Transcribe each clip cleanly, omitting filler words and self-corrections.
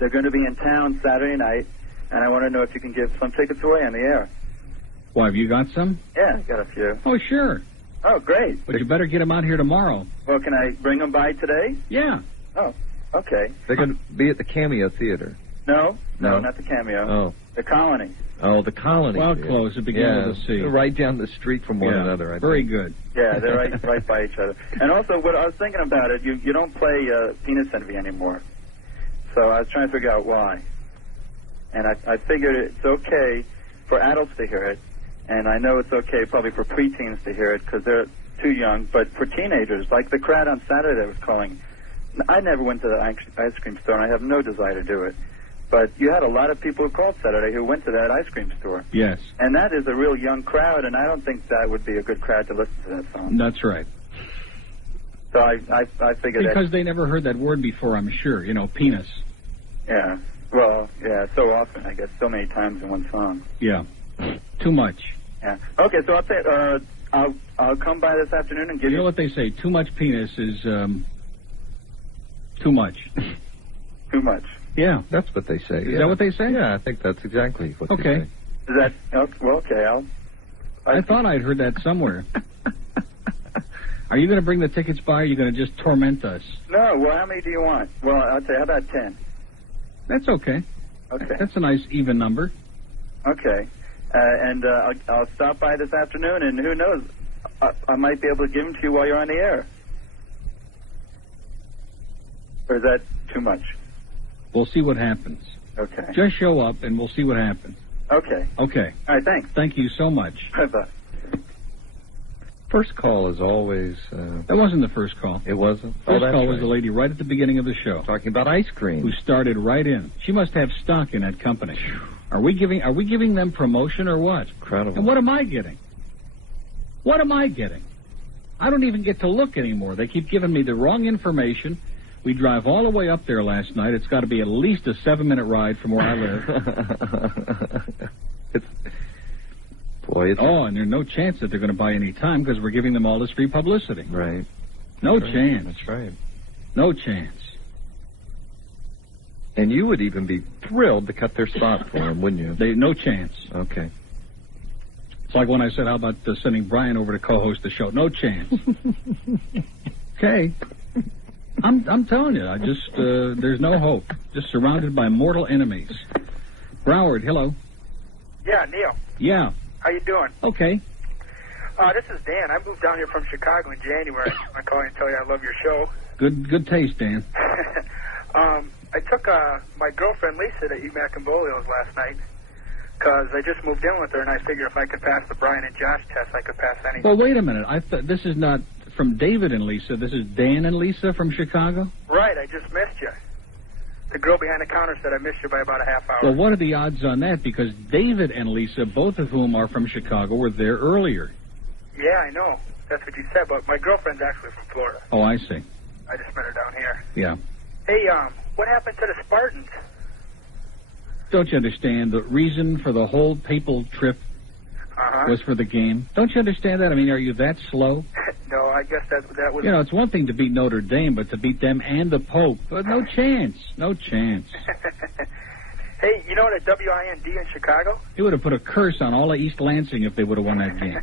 they're going to be in town Saturday night, and I want to know if you can give some tickets away on the air. Why, have you got some? Yeah, I got a few. Oh, sure. Oh, great. But you better get them out here tomorrow. Well, can I bring them by today? Yeah. Oh, okay. They're going to be at the Cameo Theater. No, not the Cameo. Oh. The Colony. Oh, the Colony. Well, close to begin with the sea. Right down the street from one another, I think. Very good. Yeah, they're right by each other. And also, what I was thinking about it, you don't play Penis Envy anymore. So I was trying to figure out why. And I figured it's okay for adults to hear it, and I know it's okay probably for preteens to hear it because they're too young, but for teenagers, like the crowd on Saturday that was calling, I never went to the ice cream store, and I have no desire to do it. But you had a lot of people who called Saturday who went to that ice cream store. Yes. And that is a real young crowd, and I don't think that would be a good crowd to listen to that song. That's right. So I figured because they never heard that word before, I'm sure. You know, penis. Yeah. Well, yeah, so often, I guess, so many times in one song. Yeah. Too much. Yeah. Okay, so I'll say, I'll come by this afternoon and give you... You know what they say? Too much penis is, too much. Too much. Yeah. That's what they say. Is that what they say? Yeah, I think that's exactly what they say. Is that... Okay, I thought I'd heard that somewhere. Are you going to bring the tickets by, or are you going to just torment us? No, well, how many do you want? Well, I'll say, how about 10? That's okay. Okay. That's a nice even number. Okay. And I'll stop by this afternoon, and who knows, I might be able to give them to you while you're on the air. Or is that too much? We'll see what happens. Okay. Just show up, and we'll see what happens. Okay. Okay. All right, thanks. Thank you so much. Bye-bye. First call is always... That wasn't the first call. It wasn't? First call was the lady right at the beginning of the show. Talking about ice cream. Who started right in. She must have stock in that company. Are we giving them promotion or what? Incredible. And what am I getting? What am I getting? I don't even get to look anymore. They keep giving me the wrong information. We drive all the way up there last night. It's got to be at least a 7-minute ride from where I live. And there's no chance that they're going to buy any time because we're giving them all this free publicity. Right. No chance. That's right. No chance. And you would even be thrilled to cut their spot for them, wouldn't you? No chance. Okay. It's like when I said, how about sending Brian over to co-host the show? No chance. Okay. I'm telling you, there's no hope. Just surrounded by mortal enemies. Broward, hello. Yeah, Neil. Yeah. How you doing? Okay. This is Dan. I moved down here from Chicago in January. I'm calling to tell you I love your show. Good taste, Dan. I took my girlfriend Lisa to Emac and Bolio's last night because I just moved in with her, and I figured if I could pass the Brian and Josh test, I could pass anything. Well, wait a minute. I thought this is not from David and Lisa. This is Dan and Lisa from Chicago? Right. I just missed you. The girl behind the counter said I missed you by about a half hour. Well, what are the odds on that? Because David and Lisa, both of whom are from Chicago, were there earlier. Yeah, I know. That's what you said, but my girlfriend's actually from Florida. Oh, I see. I just met her down here. Yeah. Hey, what happened to the Spartans? Don't you understand? The reason for the whole papal trip was for the game. Don't you understand that? I mean, are you that slow? No, I guess that was... You know, it's one thing to beat Notre Dame, but to beat them and the Pope, no chance. No chance. Hey, you know what a WIND in Chicago? He would have put a curse on all of East Lansing if they would have won that game.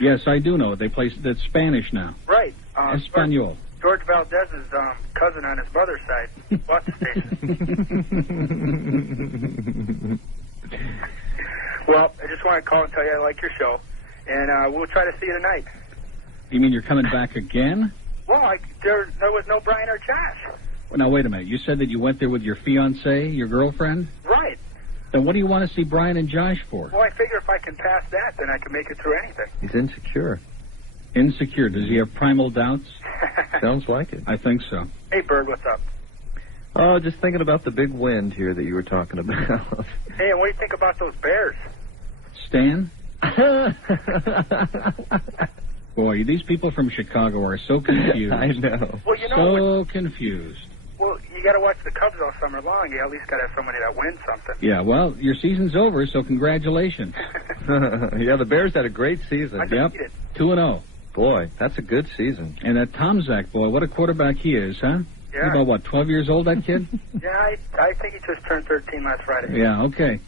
Yes, I do know. They play that's Spanish now. Right. Espanol. George Valdez's cousin on his mother's side bought the station. Well, I just want to call and tell you I like your show, and we'll try to see you tonight. You mean you're coming back again? Well, there was no Brian or Josh. Well, now, wait a minute. You said that you went there with your fiancée, your girlfriend? Right. Then what do you want to see Brian and Josh for? Well, I figure if I can pass that, then I can make it through anything. He's insecure. Insecure. Does he have primal doubts? Sounds like it. I think so. Hey, Bird, what's up? Oh, just thinking about the big wind here that you were talking about. Hey, and what do you think about those Bears? Stan? Boy, these people from Chicago are so confused. I know. Well, you know, so confused. Well, you got to watch the Cubs all summer long. You at least got to have somebody that wins something. Yeah, well, your season's over, so congratulations. Yeah, the Bears had a great season. Yep, 2-0. Boy, that's a good season. And that Tomzak boy, what a quarterback he is, huh? Yeah. He's about, what, 12 years old, that kid? Yeah, I think he just turned 13 last Friday. Yeah, okay.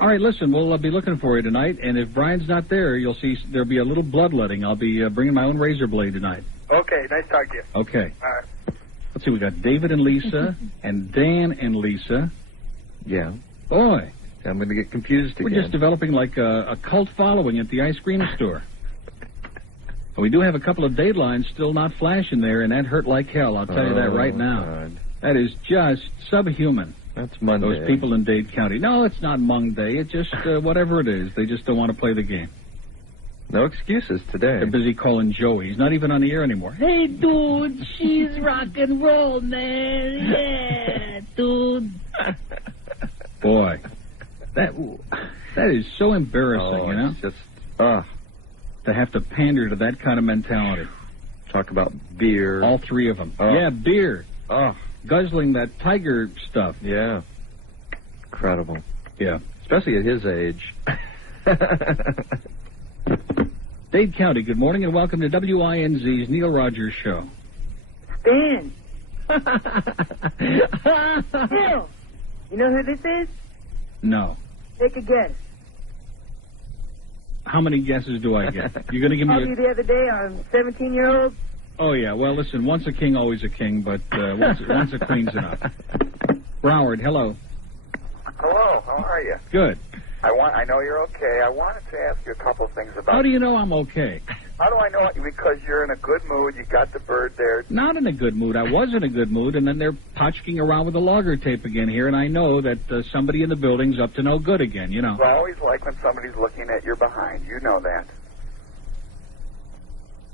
All right, listen, we'll be looking for you tonight, and if Brian's not there, you'll see there'll be a little bloodletting. I'll be bringing my own razor blade tonight. Okay, nice talking to you. Okay. All right. Let's see, we got David and Lisa, and Dan and Lisa. Yeah. Boy. I'm going to get confused again. We're just developing like a cult following at the ice cream store. We do have a couple of datelines still not flashing there, and that hurt like hell, I'll tell you that right now. God. That is just subhuman. That's Monday. Those people in Dade County. No, it's not Monday. It's just whatever it is. They just don't want to play the game. No excuses today. They're busy calling Joey. He's not even on the air anymore. Hey, dude, she's rock and roll, man. Yeah, dude. Boy, that is so embarrassing, you know? It's just, to have to pander to that kind of mentality. Talk about beer. All three of them. Yeah, beer. Guzzling that tiger stuff. Yeah. Incredible. Yeah. Especially at his age. Dade County, good morning and welcome to WINZ's Neil Rogers Show. Stan. Neil, you know who this is? No. Take a guess. How many guesses do I get? You're going to give me Called you the other day on 17-year-old. Oh, yeah. Well, listen, once a king, always a king, but once a queen's enough. Broward, hello. Hello, how are you? Good. I know you're okay. I wanted to ask you a couple of things about... How do you know I'm okay? How do I know it? Because you're in a good mood. You got the bird there. Not in a good mood. I was in a good mood, and then they're potchking around with the logger tape again here, and I know that somebody in the building's up to no good again, you know. Well, I always like when somebody's looking at your behind. You know that.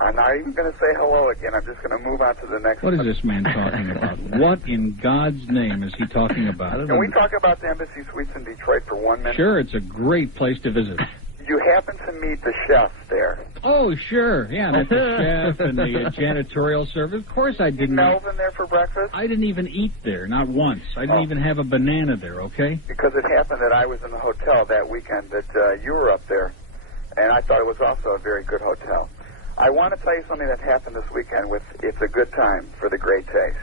I'm not even going to say hello again. I'm just going to move on to the next What one. is this man talking about? What in God's name is he talking about? Can we talk about the Embassy Suites in Detroit for 1 minute? Sure, it's a great place to visit. Did you happen to meet the chef there? Oh, sure. Yeah, met the chef and the janitorial service. Of course I didn't. Melvin there for breakfast? I didn't even eat there, not once. I didn't even have a banana there, okay? Because it happened that I was in the hotel that weekend that you were up there, and I thought it was also a very good hotel. I want to tell you something that happened this weekend with It's a Good Time for the Great Taste.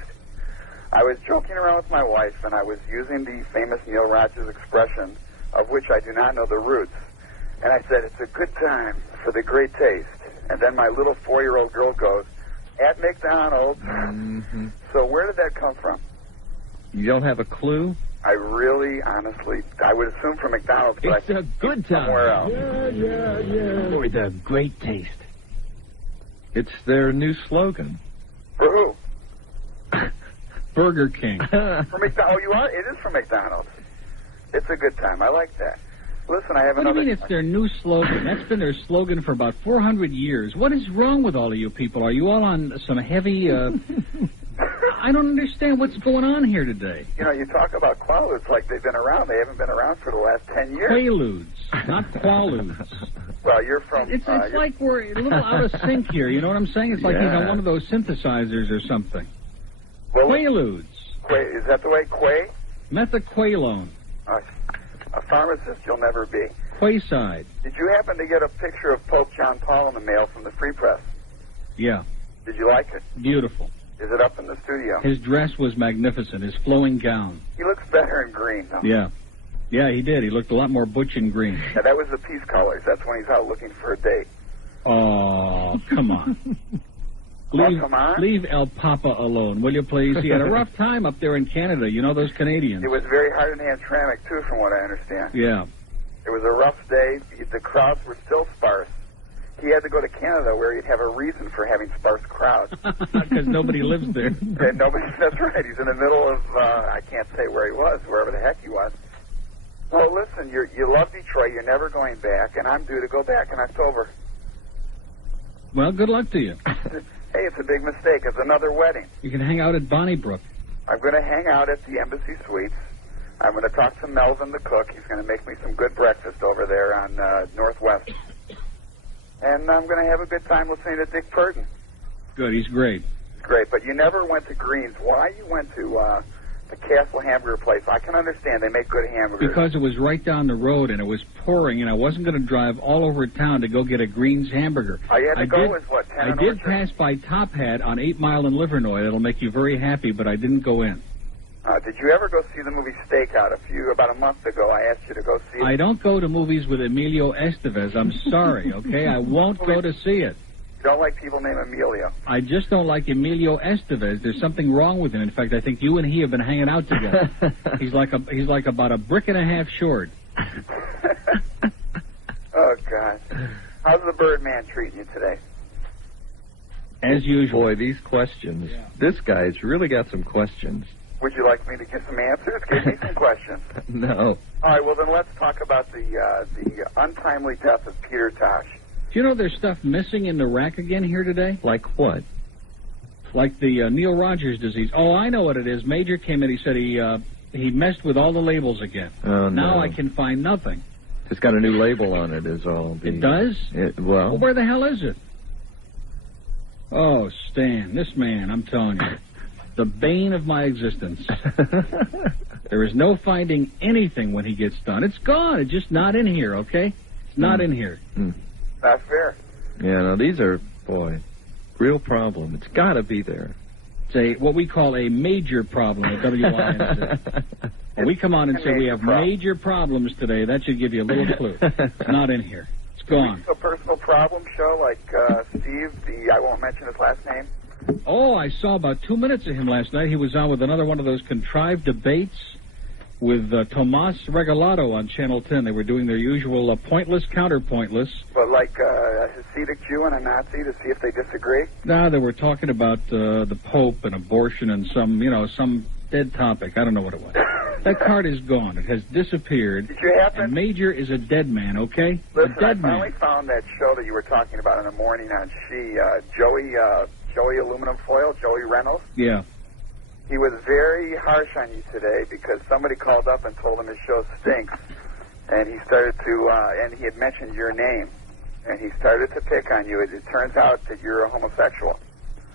I was joking around with my wife, and I was using the famous Neil Rogers expression, of which I do not know the roots. And I said, it's a good time for the great taste. And then my little 4-year-old girl goes, at McDonald's. Mm-hmm. So where did that come from? You don't have a clue? I really, honestly, I would assume from McDonald's, but It's a good time. Somewhere else. Yeah. For the great taste. It's their new slogan. For who? Burger King. For McDonald's. Oh, you are? It is for McDonald's. It's a good time. I like that. Listen, I have What do another... you mean it's their new slogan? That's been their slogan for about 400 years. What is wrong with all of you people? Are you all on some heavy... I don't understand what's going on here today. You know, you talk about Quaaludes like they've been around. They haven't been around for the last 10 years. Quaaludes, not Quaaludes. Well, you're from... It's like we're a little out of sync here. You know what I'm saying? It's like he's on one of those synthesizers or something. Well, Quaaludes. Is that the way? Quay? Methaqualone. A pharmacist you'll never be. Quayside. Did you happen to get a picture of Pope John Paul in the mail from the Free Press? Yeah. Did you like it? Beautiful. Is it up in the studio? His dress was magnificent. His flowing gown. He looks better in green, though. Yeah. Yeah, he did. He looked a lot more butch in green. Yeah, that was the peace colors. That's when he's out looking for a date. Oh, come on. Come on? Leave El Papa alone, will you please? He had a rough time up there in Canada. You know those Canadians. It was very hard in Hamtramck, too, from what I understand. Yeah. It was a rough day. The crowds were still sparse. He had to go to Canada where he'd have a reason for having sparse crowds. Because nobody lives there. And nobody, that's right. He's in the middle of, I can't say where he was, wherever the heck he was. Well, listen, you love Detroit. You're never going back, and I'm due to go back in October. Well, good luck to you. Hey, it's a big mistake. It's another wedding. You can hang out at Bonnybrook. I'm going to hang out at the Embassy Suites. I'm going to talk to Melvin, the cook. He's going to make me some good breakfast over there on Northwest. And I'm going to have a good time listening to Dick Purden. Good, he's great. Great, but you never went to Greens. Why you went to the Castle Hamburger place. I can understand they make good hamburgers. Because it was right down the road and it was pouring, and I wasn't going to drive all over town to go get a Green's hamburger. All you had to go was what, 10 I did pass by Top Hat on 8 Mile in Livernois. That'll make you very happy, but I didn't go in. Did you ever go see the movie Stakeout? About a month ago, I asked you to go see it. I don't go to movies with Emilio Estevez. I'm sorry, okay? I won't go to see it. You don't like people named Emilio? I just don't like Emilio Estevez. There's something wrong with him. In fact, I think you and he have been hanging out together. He's like about a brick and a half short. Oh, God. How's the Birdman treating you today? As usual. Boy, these questions. Yeah. This guy's really got some questions. Would you like me to get some answers? Give me some questions. No. All right, well, then let's talk about the untimely death of Peter Tosh. Do you know there's stuff missing in the rack again here today? Like what? Like the Neil Rogers disease. Oh, I know what it is. Major came in. He said he messed with all the labels again. Oh, no. Now I can find nothing. It's got a new label on it, is all. It does? Well, where the hell is it? Oh, Stan, this man, I'm telling you, the bane of my existence. There is no finding anything when he gets done. It's gone. It's just not in here, okay? It's not in here. That's fair. Yeah, no, these are, boy, real problem. It's got to be there. It's what we call a major problem at WYNC. When we come on and say we have major problems today, that should give you a little clue. It's not in here. It's gone. A personal problem show like Steve, I won't mention his last name. Oh, I saw about 2 minutes of him last night. He was on with another one of those contrived debates with Tomas Regalado on Channel 10. They were doing their usual pointless, counterpointless. But like a Hasidic Jew and a Nazi to see if they disagree? No, they were talking about the Pope and abortion and some dead topic. I don't know what it was. That card is gone. It has disappeared. Did you happen? And Major is a dead man, okay? Listen, a dead I finally found that show that you were talking about in the morning on Joey Aluminum Foil, Joey Reynolds. Yeah. He was very harsh on you today because somebody called up and told him his show stinks. And he started to, and he had mentioned your name. And he started to pick on you. It turns out that you're a homosexual.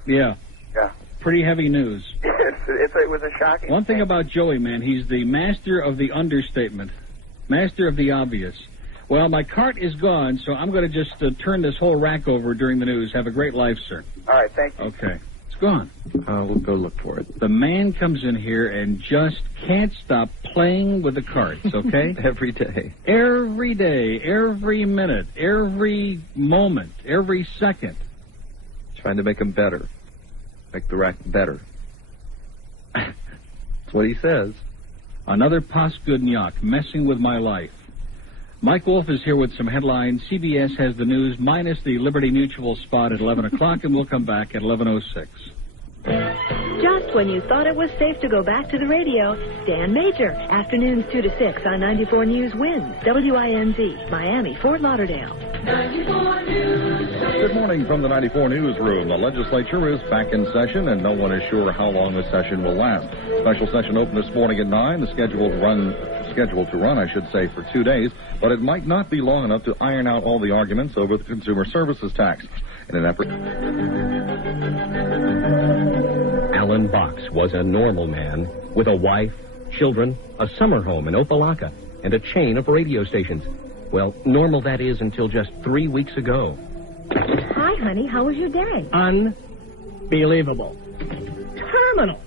Yeah. Yeah. Pretty heavy news. It was a shocking One thing about Joey, man, he's the master of the understatement, master of the obvious. Well, my cart is gone, so I'm going to just turn this whole rack over during the news. Have a great life, sir. All right, thank you. Okay. It's gone. We'll go look for it. The man comes in here and just can't stop playing with the carts, okay? Every day. Every day, every minute, every moment, every second. Trying to make them better. Make the rack better. That's what he says. Another Pasgudnyak messing with my life. Mike Wolf is here with some headlines. CBS has the news minus the Liberty Mutual spot at 11 o'clock, and we'll come back at 11:06. Just when you thought it was safe to go back to the radio, Stan Major. Afternoons 2 to 6 on 94 News wins. WINZ, Miami, Fort Lauderdale. 94 News. Good morning from the 94 Newsroom. The legislature is back in session, and no one is sure how long the session will last. Special session opened this morning at 9. The scheduled to run, I should say, for 2 days, but it might not be long enough to iron out all the arguments over the consumer services tax. In an effort... Alan Box was a normal man with a wife, children, a summer home in Opelika, and a chain of radio stations. Well, normal that is until just 3 weeks ago. Hi, honey. How was your day? Unbelievable. Terminal.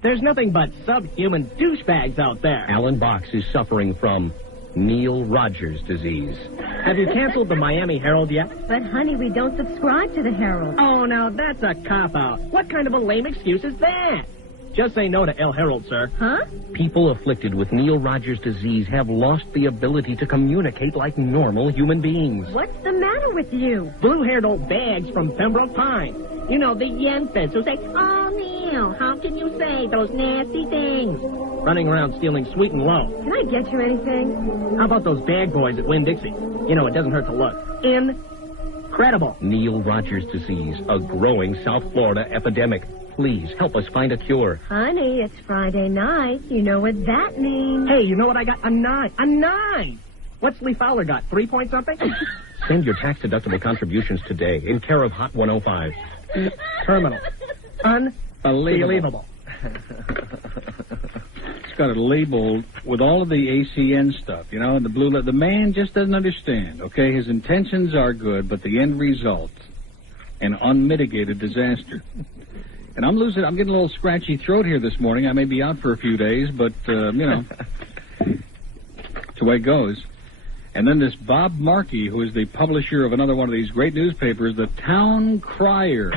There's nothing but subhuman douchebags out there. Alan Box is suffering from Neil Rogers disease. Have you canceled the Miami Herald yet? But, honey, we don't subscribe to the Herald. Oh, now that's a cop-out. What kind of a lame excuse is that? Just say no to El Herald, sir. Huh? People afflicted with Neil Rogers disease have lost the ability to communicate like normal human beings. What's the matter with you? Blue-haired old bags from Pembroke Pines. You know, the yen-feds who say, "Oh, Neil, how can you say those nasty things?" Running around stealing sweet and low. Can I get you anything? How about those bag boys at Winn-Dixie? You know, it doesn't hurt to look. Incredible. Neil Rogers disease, a growing South Florida epidemic. Please, help us find a cure. Honey, it's Friday night. You know what that means. Hey, you know what I got? A 9. A 9! What's Lee Fowler got? 3 point something? Send your tax-deductible contributions today in care of Hot 105. Terminal. Unbelievable. got it labeled with all of the ACN stuff, you know, and the blue. The man just doesn't understand, okay? His intentions are good, but the end result, an unmitigated disaster. And I'm getting a little scratchy throat here this morning. I may be out for a few days, but, you know, it's the way it goes. And then this Bob Markey, who is the publisher of another one of these great newspapers, the Town Crier.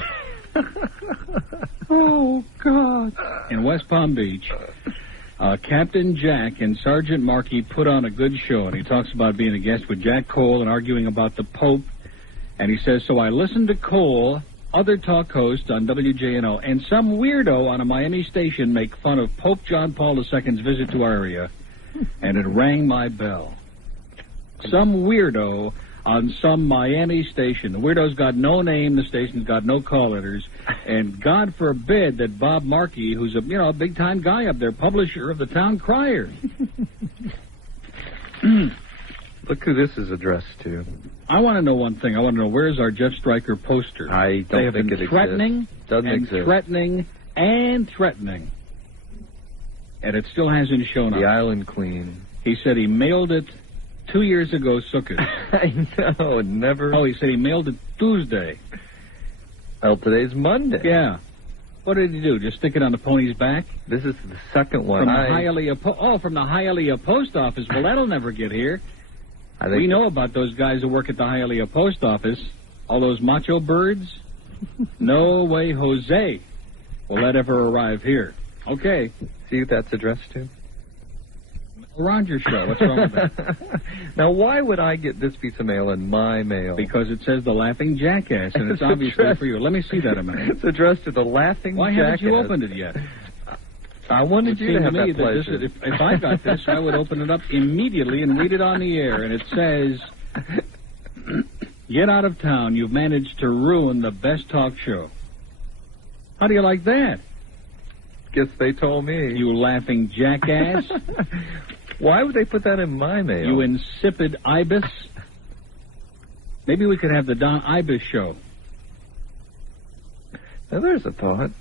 Oh, God. In West Palm Beach, Captain Jack and Sergeant Markey put on a good show, and he talks about being a guest with Jack Cole and arguing about the Pope. And he says, so I listened to Cole, other talk hosts on WJNO, and some weirdo on a Miami station make fun of Pope John Paul II's visit to our area, and it rang my bell. Some weirdo on some Miami station. The weirdo's got no name, the station's got no call letters, and God forbid that Bob Markey, who's a big-time guy up there, publisher of the Town Crier. Look who this is addressed to. I want to know one thing. I want to know, where's our Jeff Stryker poster? I don't think it threatening exists. Doesn't and exist. Threatening and threatening. And it still hasn't shown up. The Island Queen. He said he mailed it 2 years ago, Sukkot. I know, never. Oh, he said he mailed it Tuesday. Well, today's Monday. Yeah. What did he do? Just stick it on the pony's back? This is the second one. From the Hialeah from the Hialeah post office. Well, that'll never get here. We know about those guys who work at the Hialeah post office. All those macho birds. No way, Jose, will that ever arrive here. Okay. See who that's addressed to? Around your show. What's wrong with that? Now, why would I get this piece of mail in my mail? Because it says the Laughing Jackass, and it's obviously for you. Let me see that a minute. It's addressed to the Laughing Jackass. Why haven't you opened it yet? I wanted you to have that pleasure. If I got this, I would open it up immediately and read it on the air, and it says, get out of town. You've managed to ruin the best talk show. How do you like that? Guess they told me. You laughing jackass. Why would they put that in my mail? You insipid ibis. Maybe we could have the Don Ibis show. Now, there's a thought.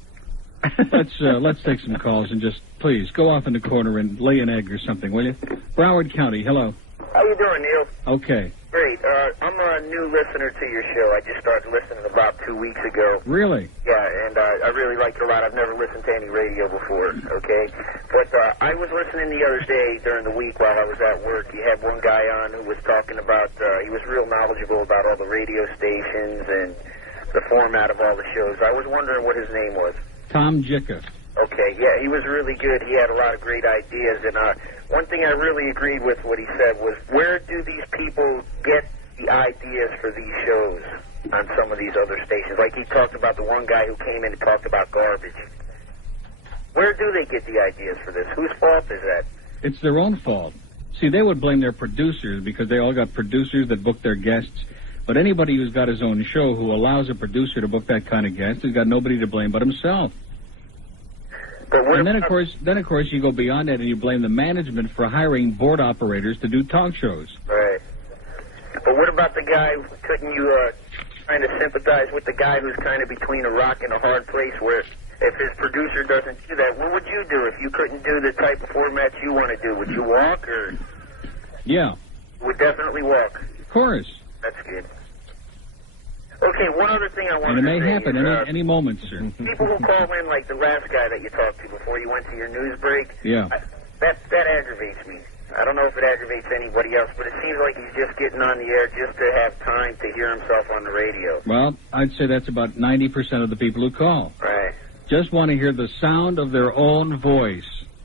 Let's take some calls and just, please, go off in the corner and lay an egg or something, will you? Broward County, hello. How you doing, Neil? Okay. Great. I'm a new listener to your show. I just started listening about 2 weeks ago. Really? Yeah, and I really like it a lot. I've never listened to any radio before, okay? But I was listening the other day during the week while I was at work. You had one guy on who was talking about, he was real knowledgeable about all the radio stations and the format of all the shows. I was wondering what his name was. Tom Jicka. Okay, yeah, he was really good. He had a lot of great ideas, and one thing I really agreed with what he said was, where do these people get the ideas for these shows on some of these other stations? Like he talked about the one guy who came in and talked about garbage. Where do they get the ideas for this? Whose fault is that? It's their own fault. See, they would blame their producers because they all got producers that book their guests. But anybody who's got his own show who allows a producer to book that kind of guest has got nobody to blame but himself. And then, of course, you go beyond that and you blame the management for hiring board operators to do talk shows. Right. But what about the guy? Couldn't you kind of sympathize with the guy who's kind of between a rock and a hard place where if his producer doesn't do that, what would you do if you couldn't do the type of formats you want to do? Would you walk or? Yeah. Would definitely walk. Of course. That's good. Okay, one other thing I wanted to say. And it may happen any moment, sir. People who call in, like the last guy that you talked to before you went to your news break. Yeah. That aggravates me. I don't know if it aggravates anybody else, but it seems like he's just getting on the air just to have time to hear himself on the radio. Well, I'd say that's about 90% of the people who call. Right. Just want to hear the sound of their own voice.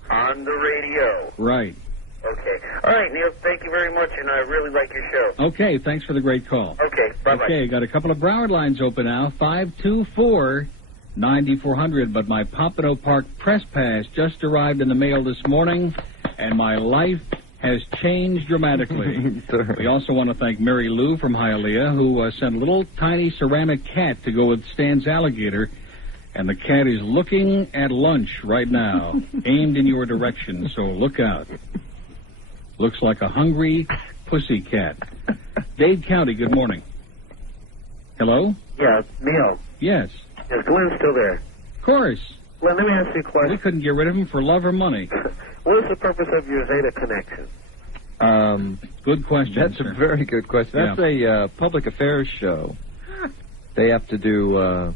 On the radio. Right. Okay. All right, Neil, thank you very much, and I really like your show. Okay, thanks for the great call. Okay, bye-bye. Okay, got a couple of Broward lines open now, 524-9400, but my Pompano Park press pass just arrived in the mail this morning, and my life has changed dramatically. We also want to thank Mary Lou from Hialeah, who sent a little tiny ceramic cat to go with Stan's alligator, and the cat is looking at lunch right now, aimed in your direction, so look out. Looks like a hungry pussy cat. Dade County, good morning. Hello? Yeah, Neil. Yes. Is Glen still there? Of course. Well, let me ask you a question. We couldn't get rid of him for love or money. What is the purpose of your Zeta connection? Good question. That's sir. a very good question. That's a public affairs show. They have to do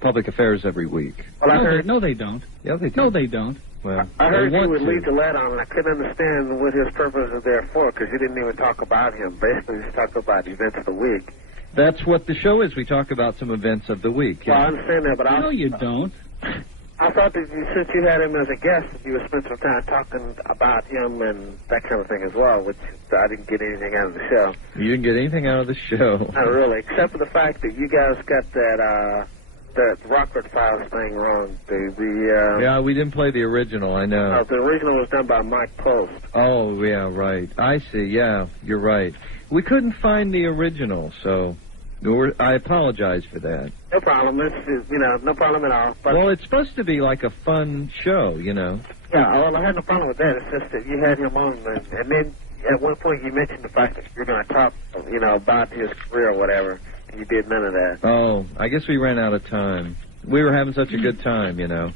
public affairs every week. Well, No, they don't. Yeah, they do. No, they don't. Well, I heard they you want would to. lead the lead on, and I couldn't understand what his purpose is there for, because you didn't even talk about him. Basically, just talk about events of the week. That's what the show is. We talk about some events of the week. Well, I Yeah. understand that, but No, you don't. I thought that since you had him as a guest, that you would spend some time talking about him and that kind of thing as well, which I didn't get anything out of the show. You didn't get anything out of the show. Not really, except for the fact that you guys got that Rockford Files thing wrong. Yeah, we didn't play the original, I know. The original was done by Mike Post. Oh, yeah, right. I see, yeah, you're right. We couldn't find the original, so I apologize for that. No problem. It's, no problem at all. But Well, it's supposed to be like a fun show, you know. yeah, well, I had no problem with that. It's just that you had him on, and then at one point you mentioned the fact that you're going to talk, about his career or whatever, and you did none of that. Oh, I guess we ran out of time. We were having such a good time, you know.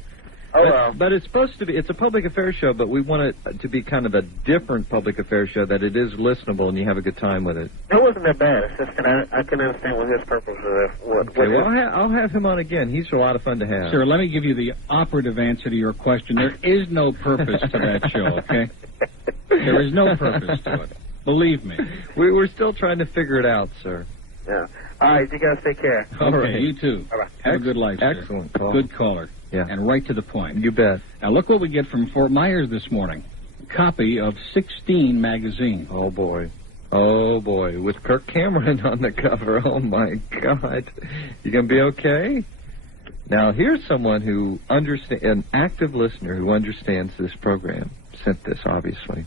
Oh, well. But it's supposed to be, it's a public affairs show, but we want it to be kind of a different public affairs show, that it is listenable and you have a good time with it. It wasn't that bad. It's just that I can understand what his purpose is. Okay, well, I'll have him on again. He's a lot of fun to have. Sir, let me give you the operative answer to your question. There is no purpose to that show, okay? There is no purpose to it. Believe me. We were still trying to figure it out, sir. Yeah. All right, you guys take care. Okay, right. you too. All right. Have a good life, sir. Excellent call. Good caller. Yeah. And right to the point. You bet. Now, look what we get from Fort Myers this morning. Copy of 16 magazine. Oh, boy. Oh, boy. With Kirk Cameron on the cover. Oh, my God. You going to be okay? Now, here's someone who understands, an active listener who understands this program. Sent this, obviously.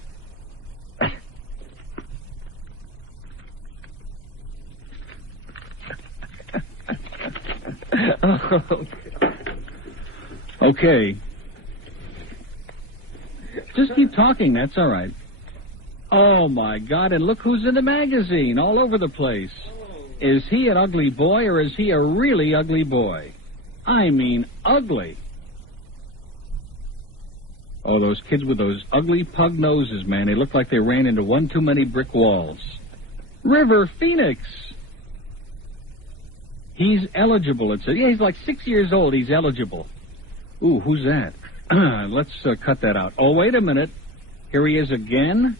Okay. Just keep talking, that's all right. Oh, my God, and look who's in the magazine, all over the place. Is he an ugly boy, or is he a really ugly boy? I mean, ugly. Oh, those kids with those ugly pug noses, man, they look like they ran into one too many brick walls. River Phoenix. He's eligible, it says. Yeah, he's like 6 years old, he's eligible. Ooh, who's that? Let's cut that out. Oh, wait a minute. Here he is again,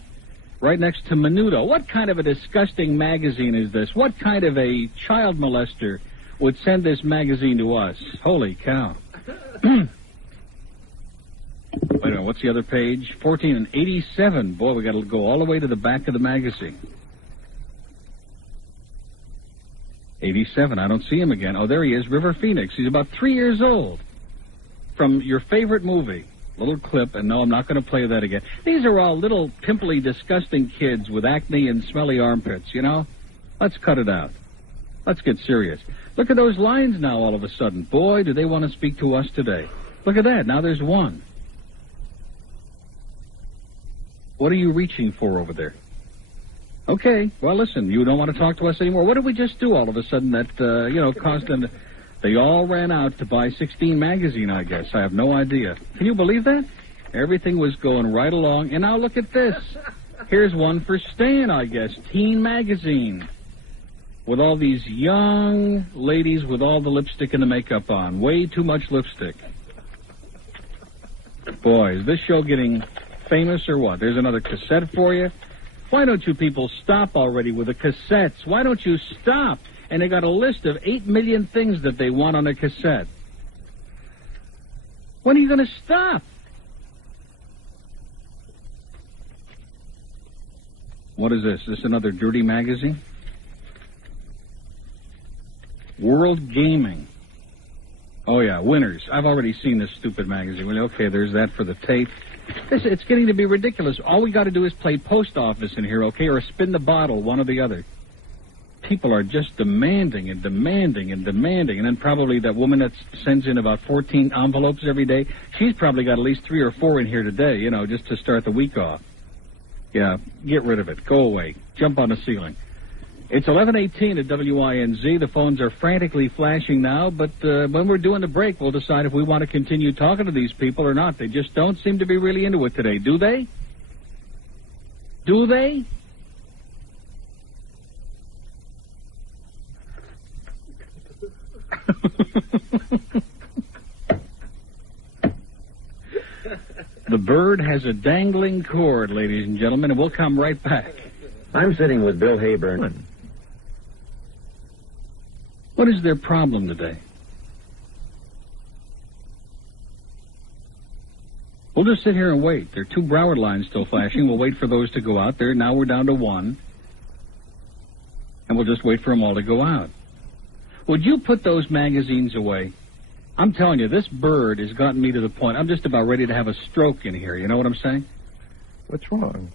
right next to Menudo. What kind of a disgusting magazine is this? What kind of a child molester would send this magazine to us? Holy cow. Wait a minute, what's the other page? 14 and 87. Boy, we got to go all the way to the back of the magazine. 87, I don't see him again. Oh, there he is, River Phoenix. He's about 3 years old. From your favorite movie. Little clip, and no, I'm not going to play that again. These are all little, pimply, disgusting kids with acne and smelly armpits, you know? Let's cut it out. Let's get serious. Look at those lines now all of a sudden. Boy, do they want to speak to us today. Look at that, now there's one. What are you reaching for over there? Okay, well, listen, you don't want to talk to us anymore. What did we just do all of a sudden that, caused them to... They all ran out to buy 16 magazine, I guess. I have no idea. Can you believe that? Everything was going right along. And now look at this. Here's one for Stan, I guess. Teen magazine. With all these young ladies with all the lipstick and the makeup on. Way too much lipstick. Boy, is this show getting famous or what? There's another cassette for you. Why don't you people stop already with the cassettes? Why don't you stop? And they got a list of 8 million things that they want on a cassette. When are you going to stop? What is this? Is this another dirty magazine? World Gaming. Oh, yeah, winners. I've already seen this stupid magazine. Well, okay, there's that for the tape. It's getting to be ridiculous. All we got to do is play post office in here, okay, or spin the bottle, one or the other. People are just demanding and demanding and demanding. And then probably that woman that sends in about 14 envelopes every day, she's probably got at least 3 or 4 in here today, just to start the week off. Yeah, get rid of it. Go away. Jump on the ceiling. It's 11:18 at WINZ. The phones are frantically flashing now, but when we're doing the break, we'll decide if we want to continue talking to these people or not. They just don't seem to be really into it today, do they? Do they? The bird has a dangling cord, ladies and gentlemen, and we'll come right back. I'm sitting with Bill Hayburn. What is their problem today? We'll just sit here and wait. There are 2 Broward lines still flashing. We'll wait for those to go out. Now we're down to 1. And we'll just wait for them all to go out. Would you put those magazines away? I'm telling you, this bird has gotten me to the point. I'm just about ready to have a stroke in here. You know what I'm saying? What's wrong?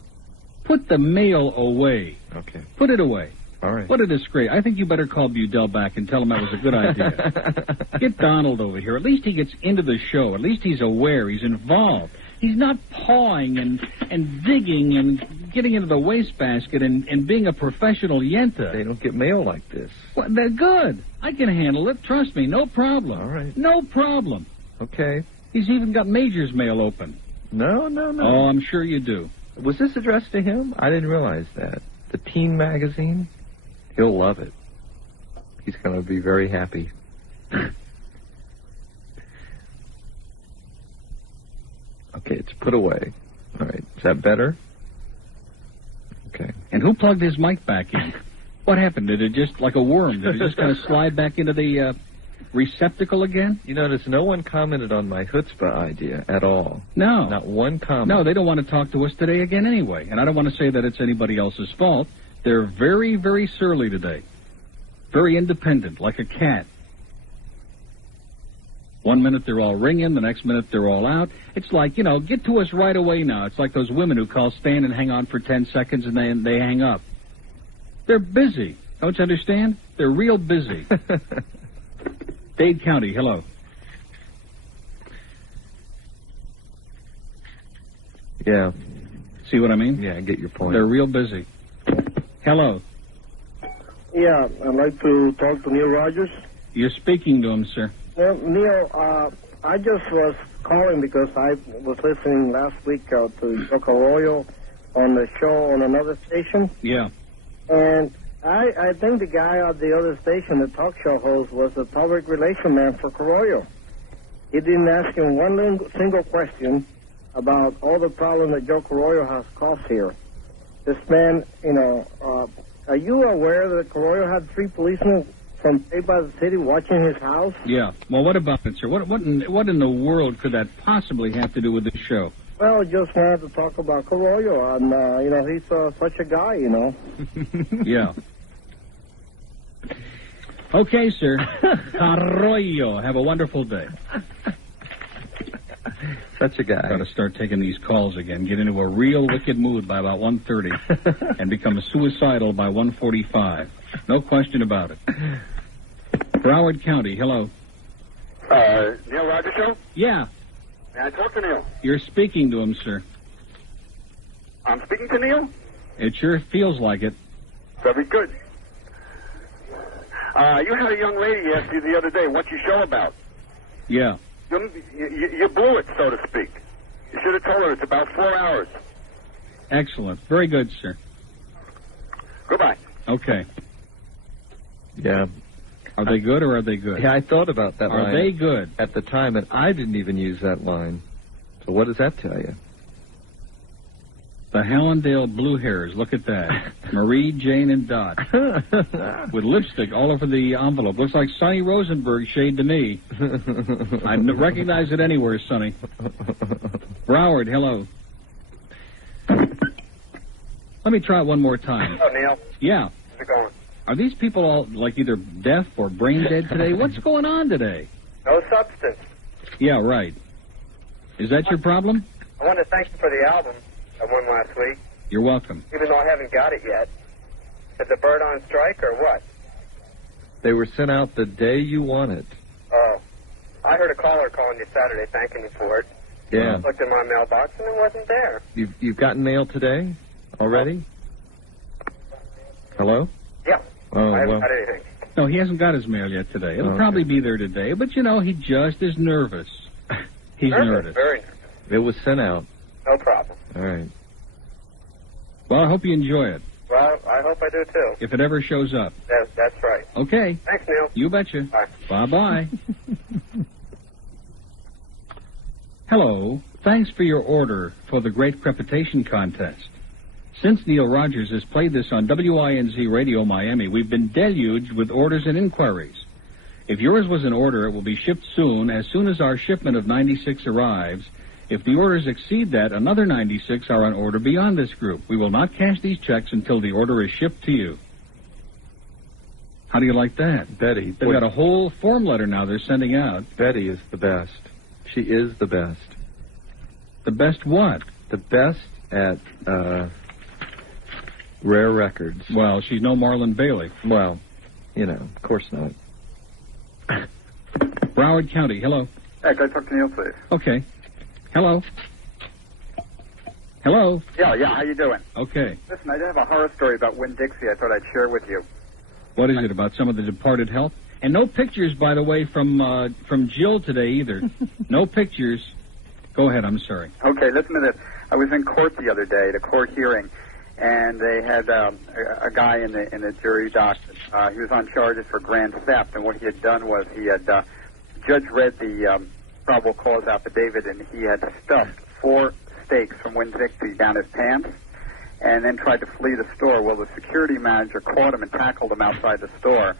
Put the mail away. Okay. Put it away. All right. What a disgrace. I think you better call Budell back and tell him that was a good idea. Get Donald over here. At least he gets into the show. At least he's aware. He's involved. He's not pawing and digging and getting into the wastebasket and being a professional yenta. They don't get mail like this. Well, they're good. I can handle it. Trust me. No problem. All right. No problem. Okay. He's even got Major's mail open. No. Oh, I'm sure you do. Was this addressed to him? I didn't realize that. The teen magazine? He'll love it. He's going to be very happy. Okay, it's put away. All right. Is that better? Okay. And who plugged his mic back in? What happened? Did it just, like a worm, did it just kind of slide back into the receptacle again? You notice no one commented on my chutzpah idea at all. No. Not one comment. No, they don't want to talk to us today again anyway. And I don't want to say that it's anybody else's fault. They're very, very surly today. Very independent, like a cat. 1 minute they're all ringing, the next minute they're all out. It's like, get to us right away now. It's like those women who call, stand and hang on for 10 seconds and then they hang up. They're busy. Don't you understand? They're real busy. Dade County, hello. Yeah. See what I mean? Yeah, I get your point. They're real busy. Hello. Yeah, I'd like to talk to Neil Rogers. You're speaking to him, sir. Well, Neil, I just was calling because I was listening last week to Jaco Pastorius on the show on another station. Yeah. And I think the guy at the other station, the talk show host, was the public relation man for Pastorius. He didn't ask him one single question about all the problems that Jaco Pastorius has caused here. This man, are you aware that Pastorius had 3 policemen from paid by the city watching his house? Yeah. Well, what about it, sir? What in the world could that possibly have to do with this show? Well, just wanted to talk about Pastorius, and he's such a guy, Yeah. Okay, sir. Pastorius. Have a wonderful day. Such a guy. Got to start taking these calls again. Get into a real wicked mood by about 1:30, and become suicidal by 1:45. No question about it. Broward County, hello. Neil Rogers Show? Yeah. May I talk to Neil? You're speaking to him, sir. I'm speaking to Neil? It sure feels like it. Very good. You had a young lady ask you the other day, what's your show about? Yeah. You blew it, so to speak. You should have told her it's about 4 hours. Excellent. Very good, sir. Goodbye. Okay. Yeah. Are they good or are they good? Yeah, I thought about that line. Are they good? At the time, and I didn't even use that line. So what does that tell you? The Hallandale Blue Hairs. Look at that. Marie, Jane, and Dot. With lipstick all over the envelope. Looks like Sonny Rosenberg shade to me. I recognize it anywhere, Sonny. Broward, hello. Let me try it one more time. Oh, Neil. Yeah. How's it going? Are these people all, like, either deaf or brain dead today? What's going on today? No substance. Yeah, right. Is that your problem? I want to thank you for the album I won last week, You're welcome. even though I haven't got it yet. Is the bird on strike or what? They were sent out the day you won it. Oh. I heard a caller calling you Saturday thanking you for it. Yeah. Looked in my mailbox and it wasn't there. You've gotten mail today already? Hello? Yeah. Oh, I haven't well. got anything. No, he hasn't got his mail yet today. It'll Okay. probably be there today, but he just is nervous. He's nervous. Very nervous. It was sent out. No problem. All right. Well, I hope you enjoy it, Well, I hope I do too. if it ever shows up. That's right. Okay. Thanks, Neil. You betcha. Bye. Bye-bye. Hello. Thanks for your order for the Great Crepitation Contest. Since Neil Rogers has played this on WINZ Radio Miami, we've been deluged with orders and inquiries. If yours was an order, it will be shipped soon as our shipment of 96 arrives. If the orders exceed that, another 96 are on order beyond this group. We will not cash these checks until the order is shipped to you. How do you like that? Betty. They've got a whole form letter now they're sending out. Betty is the best. She is the best. The best what? The best at rare records. Well, she's no Marlon Bailey. Well, of course not. Broward County, hello. Hey, can I talk to Neil, please? Okay. Hello. Hello. Yeah, how you doing? Okay. Listen, I have a horror story about Winn-Dixie I thought I'd share with you. What is it, about some of the departed health? And no pictures, by the way, from Jill today either. No pictures. Go ahead, I'm sorry. Okay, listen to this. I was in court the other day, the court hearing, and they had a guy in the jury dock. He was on charges for grand theft, and what he had done was judge read the probable cause affidavit, and he had stuffed 4 steaks from Winn-Dixie down his pants, and then tried to flee the store. Well, the security manager caught him and tackled him outside the store,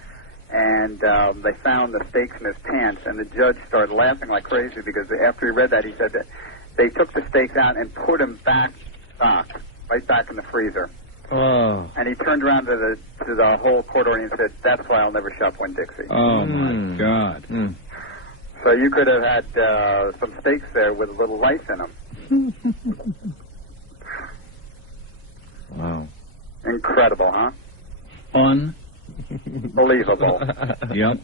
and they found the steaks in his pants, and the judge started laughing like crazy because after he read that, he said that they took the steaks out and put them back stock, right back in the freezer. Oh. And he turned around to the whole court audience and said, "That's why I'll never shop Winn-Dixie." Oh, my God. Mm. So you could have had some steaks there with a little rice in them. Wow. Incredible, huh? Unbelievable. Yep.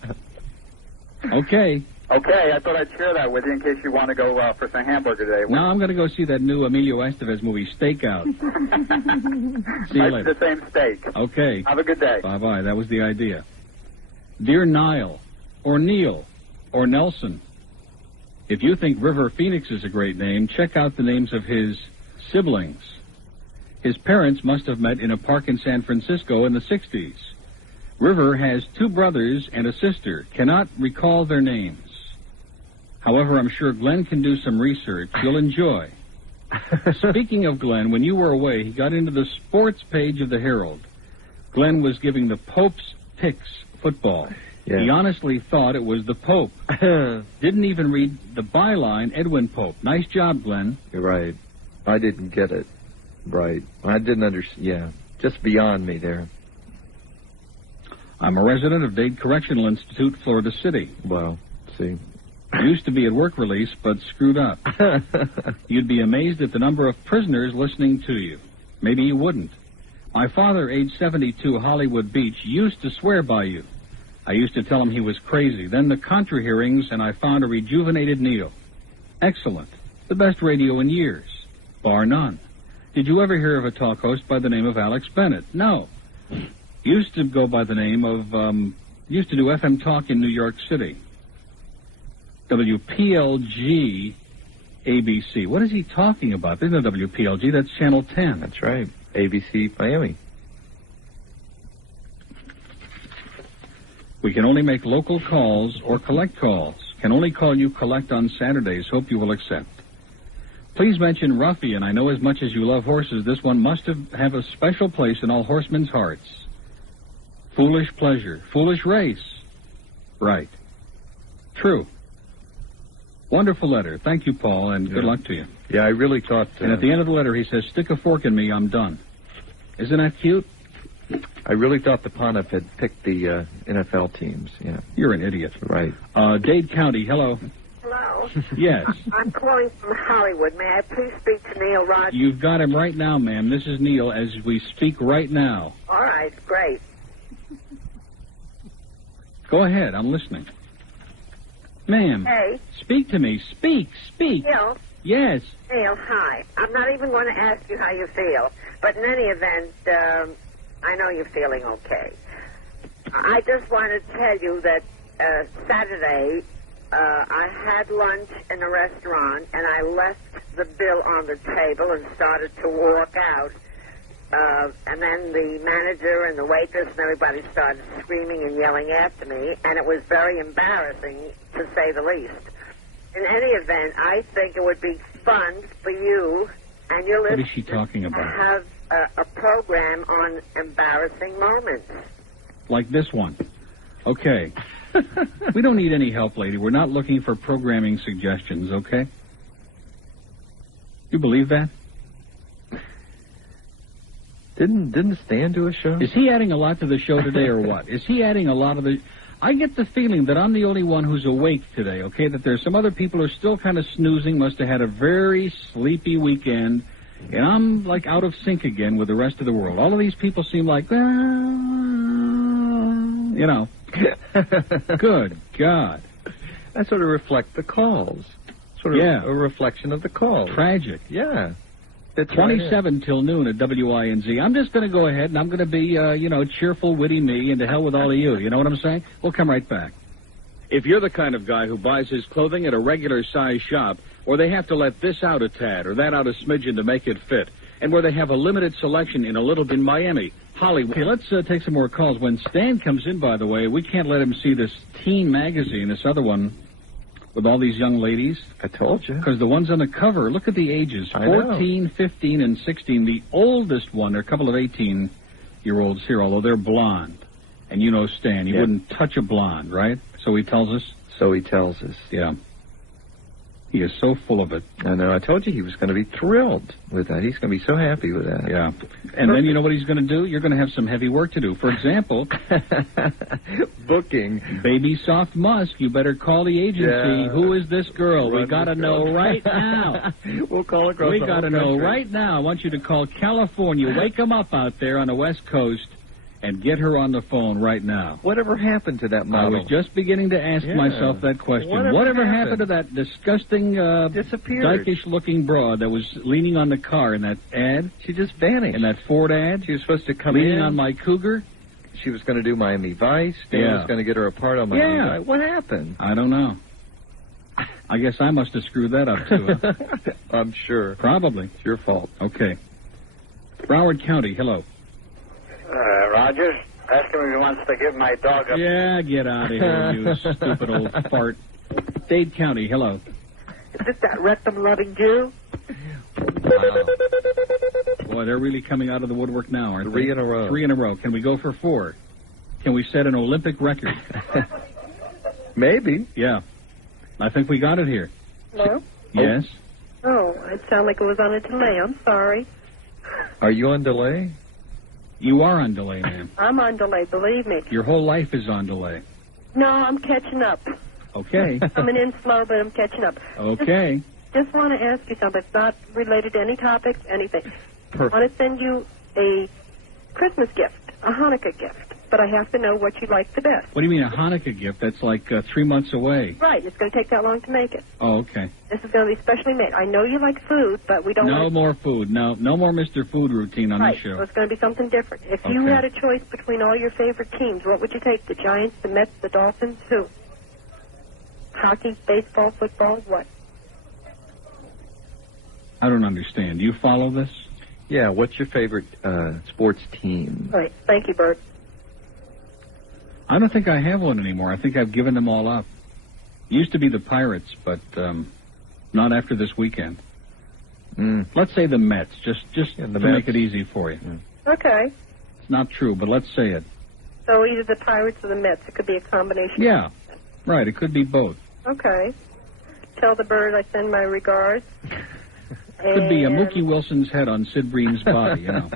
Okay. Okay, I thought I'd share that with you in case you want to go for some hamburger today. Now I'm going to go see that new Emilio Estevez movie, Stakeout. See you later. The same steak. Okay. Have a good day. Bye-bye. That was the idea. Dear Niall, or Neil, or Nelson, if you think River Phoenix is a great name, check out the names of his siblings. His parents must have met in a park in San Francisco in the 60s. River has 2 brothers and a sister. Cannot recall their names. However, I'm sure Glen can do some research you'll enjoy. Speaking of Glen, when you were away, he got into the sports page of the Herald. Glen was giving the Pope's picks football. Yeah. He honestly thought it was the Pope. Didn't even read the byline, Edwin Pope. Nice job, Glen. You're right. I didn't get it. Right. I didn't understand. Yeah. Just beyond me there. I'm a resident of Dade Correctional Institute, Florida City. Well, see. Used to be at work release, but screwed up. You'd be amazed at the number of prisoners listening to you. Maybe you wouldn't. My father, age 72, Hollywood Beach, used to swear by you. I used to tell him he was crazy. Then the Contra hearings, and I found a rejuvenated Neil. Excellent. The best radio in years. Bar none. Did you ever hear of a talk host by the name of Alex Bennett? No. Used to go by the name of, used to do FM talk in New York City. WPLG ABC. What is he talking about? There's no WPLG. That's Channel 10. That's right. ABC Miami. We can only make local calls or collect calls. Can only call you collect on Saturdays. Hope you will accept. Please mention Ruffian. I know as much as you love horses, this one must have a special place in all horsemen's hearts. Foolish pleasure. Foolish race. Right. True. Wonderful letter. Thank you, Paul, and good luck to you. Yeah, I really thought... And at the end of the letter, he says, stick a fork in me, I'm done. Isn't that cute? I really thought the Pontiff had picked the NFL teams, yeah. You're an idiot. Right. Dade County, hello. Hello. Yes. I'm calling from Hollywood. May I please speak to Neil Rogers? You've got him right now, ma'am. This is Neil as we speak right now. All right, great. Go ahead, I'm listening. Ma'am. Hey. Speak to me. Speak. Neil? Yes. Neil, hi. I'm not even going to ask you how you feel, but in any event, I know you're feeling okay. I just wanted to tell you that Saturday I had lunch in a restaurant, and I left the bill on the table and started to walk out. And then the manager and the waitress and everybody started screaming and yelling after me, and it was very embarrassing, to say the least. In any event, I think it would be fun for you and your listeners What is she talking to about? have a program on embarrassing moments. Like this one. Okay. We don't need any help, lady. We're not looking for programming suggestions, okay? You believe that? Didn't Stan do a show? Is he adding a lot to the show today or what? Is he adding a lot of the... I get the feeling that I'm the only one who's awake today, okay? That there's some other people who are still kind of snoozing, must have had a very sleepy weekend, and I'm, like, out of sync again with the rest of the world. All of these people seem like, you know. Good God. That sort of reflect the calls. Sort of a reflection of the calls. Tragic. Yeah. 27 till noon at WINZ. I'm just going to go ahead and I'm going to be, cheerful, witty me, and to hell with all of you. You know what I'm saying? We'll come right back. If you're the kind of guy who buys his clothing at a regular size shop, or they have to let this out a tad or that out a smidgen to make it fit, and where they have a limited selection in a little bit in Miami, Hollywood. Okay, let's take some more calls. When Stan comes in, by the way, we can't let him see this teen magazine, this other one, with all these young ladies. I told you. Because the ones on the cover, look at the ages, 14, 15, and 16. The oldest one, there are a couple of 18-year-olds here, although they're blonde. And you know Stan, you wouldn't touch a blonde, right? So he tells us? So he tells us. Yeah. He is so full of it. I know. I told you he was going to be thrilled with that. He's going to be so happy with that. Yeah. And then you know what he's going to do? You're going to have some heavy work to do. For example, booking. Baby Soft Musk, you better call the agency. Yeah. Who is this girl? We got to know right now. We'll call across We the got to whole know country. right now. I want you to call California. Wake them up out there on the West Coast and get her on the phone right now. Whatever happened to that model? I was just beginning to ask myself that question. Whatever happened to that disgusting, dykish-looking broad that was leaning on the car in that ad? She just vanished. In that Ford ad? She was supposed to come leaning in. on my Cougar? She was going to do Miami Vice. Stan was going to get her a part on Miami Vice. What happened? I don't know. I guess I must have screwed that up, too. I'm sure. Probably. It's your fault. Okay. Broward County, hello. Rogers, ask him if he wants to give my dog a... Yeah, get out of here, you stupid old fart. Dade County, hello. Is this that rectum-loving Jew? Wow. Boy, they're really coming out of the woodwork now, aren't they? 3 in a row. 3 in a row. Can we go for 4? Can we set an Olympic record? Maybe. Yeah. I think we got it here. Hello? Yes? Oh, it sounded like it was on a delay. I'm sorry. Are you on delay? You are on delay, ma'am. I'm on delay, believe me. Your whole life is on delay. No, I'm catching up. Okay. Coming in slow, but I'm catching up. Okay. Just want to ask you something. It's not related to any topics, anything. Perfect. I want to send you a Christmas gift, a Hanukkah gift, but I have to know what you like the best. What do you mean a Hanukkah gift? That's like 3 months away. Right. It's going to take that long to make it. Oh, okay. This is going to be specially made. I know you like food, but we don't No like... more food. No more Mr. Food routine on Right, this show. so it's going to be something different. If you Okay. had a choice between all your favorite teams, what would you take? The Giants, the Mets, the Dolphins, who? Hockey, baseball, football, what? I don't understand. Do you follow this? Yeah, what's your favorite sports team? All right, thank you, Bert. I don't think I have one anymore. I think I've given them all up. Used to be the Pirates, but not after this weekend. Let's say the Mets, just to Mets. make it easy for you. Okay, It's not true, but let's say it. so either the Pirates or the Mets. It could be a combination. Yeah, right. It could be both. Okay. Tell the bird I send my regards. Could be a Mookie Wilson's head on Sid Breen's body, you know.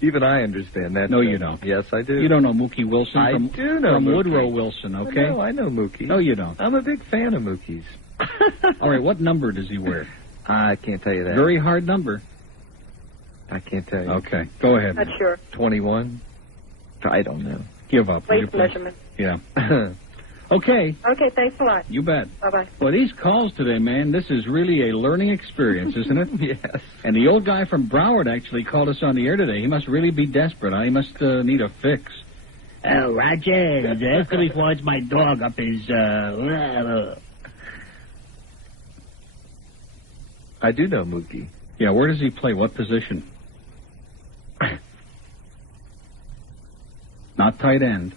Even I understand that. No, you don't. Yes, I do. You don't know Mookie Wilson I from, do know from Mookie. Woodrow Wilson, okay? No, I know Mookie. No, you don't. I'm a big fan of Mookie's. All right, what number does he wear? I can't tell you that. Very hard number. I can't tell you. Okay, go ahead. Not sure. 21? I don't know. Give up. will you, Waist please? measurement. Yeah. Okay, Okay, thanks a lot. you bet. Bye-bye. Well, these calls today, man, this is really a learning experience, isn't it? Yes. And the old guy from Broward actually called us on the air today. He must really be desperate. He must need a fix. Roger, after he finds my dog up his, I do know Mookie. Yeah, where does he play? What position? Not tight end.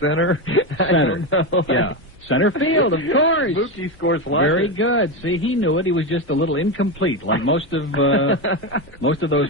Center? Center. Yeah. Center field, of course. Mookie scores lots. Very good. See, he knew it. He was just a little incomplete, like most of those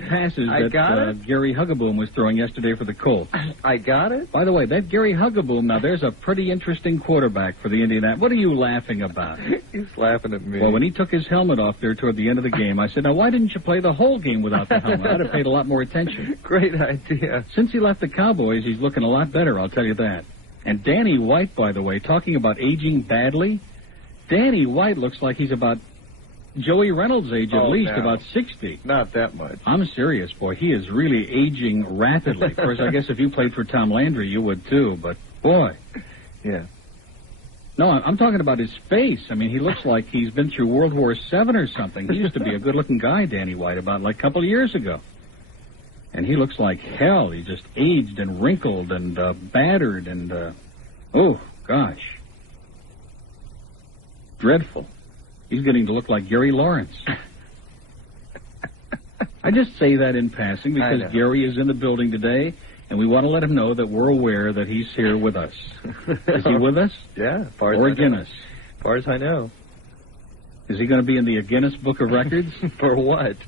passes that Gary Huggaboom was throwing yesterday for the Colts. I got it. By the way, that Gary Huggaboom, now there's a pretty interesting quarterback for the Indianapolis. What are you laughing about? He's laughing at me. Well, when he took his helmet off there toward the end of the game, I said, now why didn't you play the whole game without the helmet? I'd have paid a lot more attention. Great idea. Since he left the Cowboys, he's looking a lot better, I'll tell you that. And Danny White, by the way, talking about aging badly, Danny White looks like he's about Joey Reynolds' age, at least, about 60. Not that much. I'm serious, boy. He is really aging rapidly. Of course, I guess if you played for Tom Landry, you would too, but boy. Yeah. No, I'm talking about his face. I mean, he looks like he's been through World War VII or something. He used to be a good-looking guy, Danny White, about like a couple of years ago. And he looks like hell. He just aged and wrinkled and battered and, oh, gosh. Dreadful. He's getting to look like Gary Lawrence. I just say that in passing because Gary is in the building today, and we want to let him know that we're aware that he's here with us. Is he with us? Yeah. Far as or I Guinness? As far as I know. Is he going to be in the Guinness Book of Records? For what?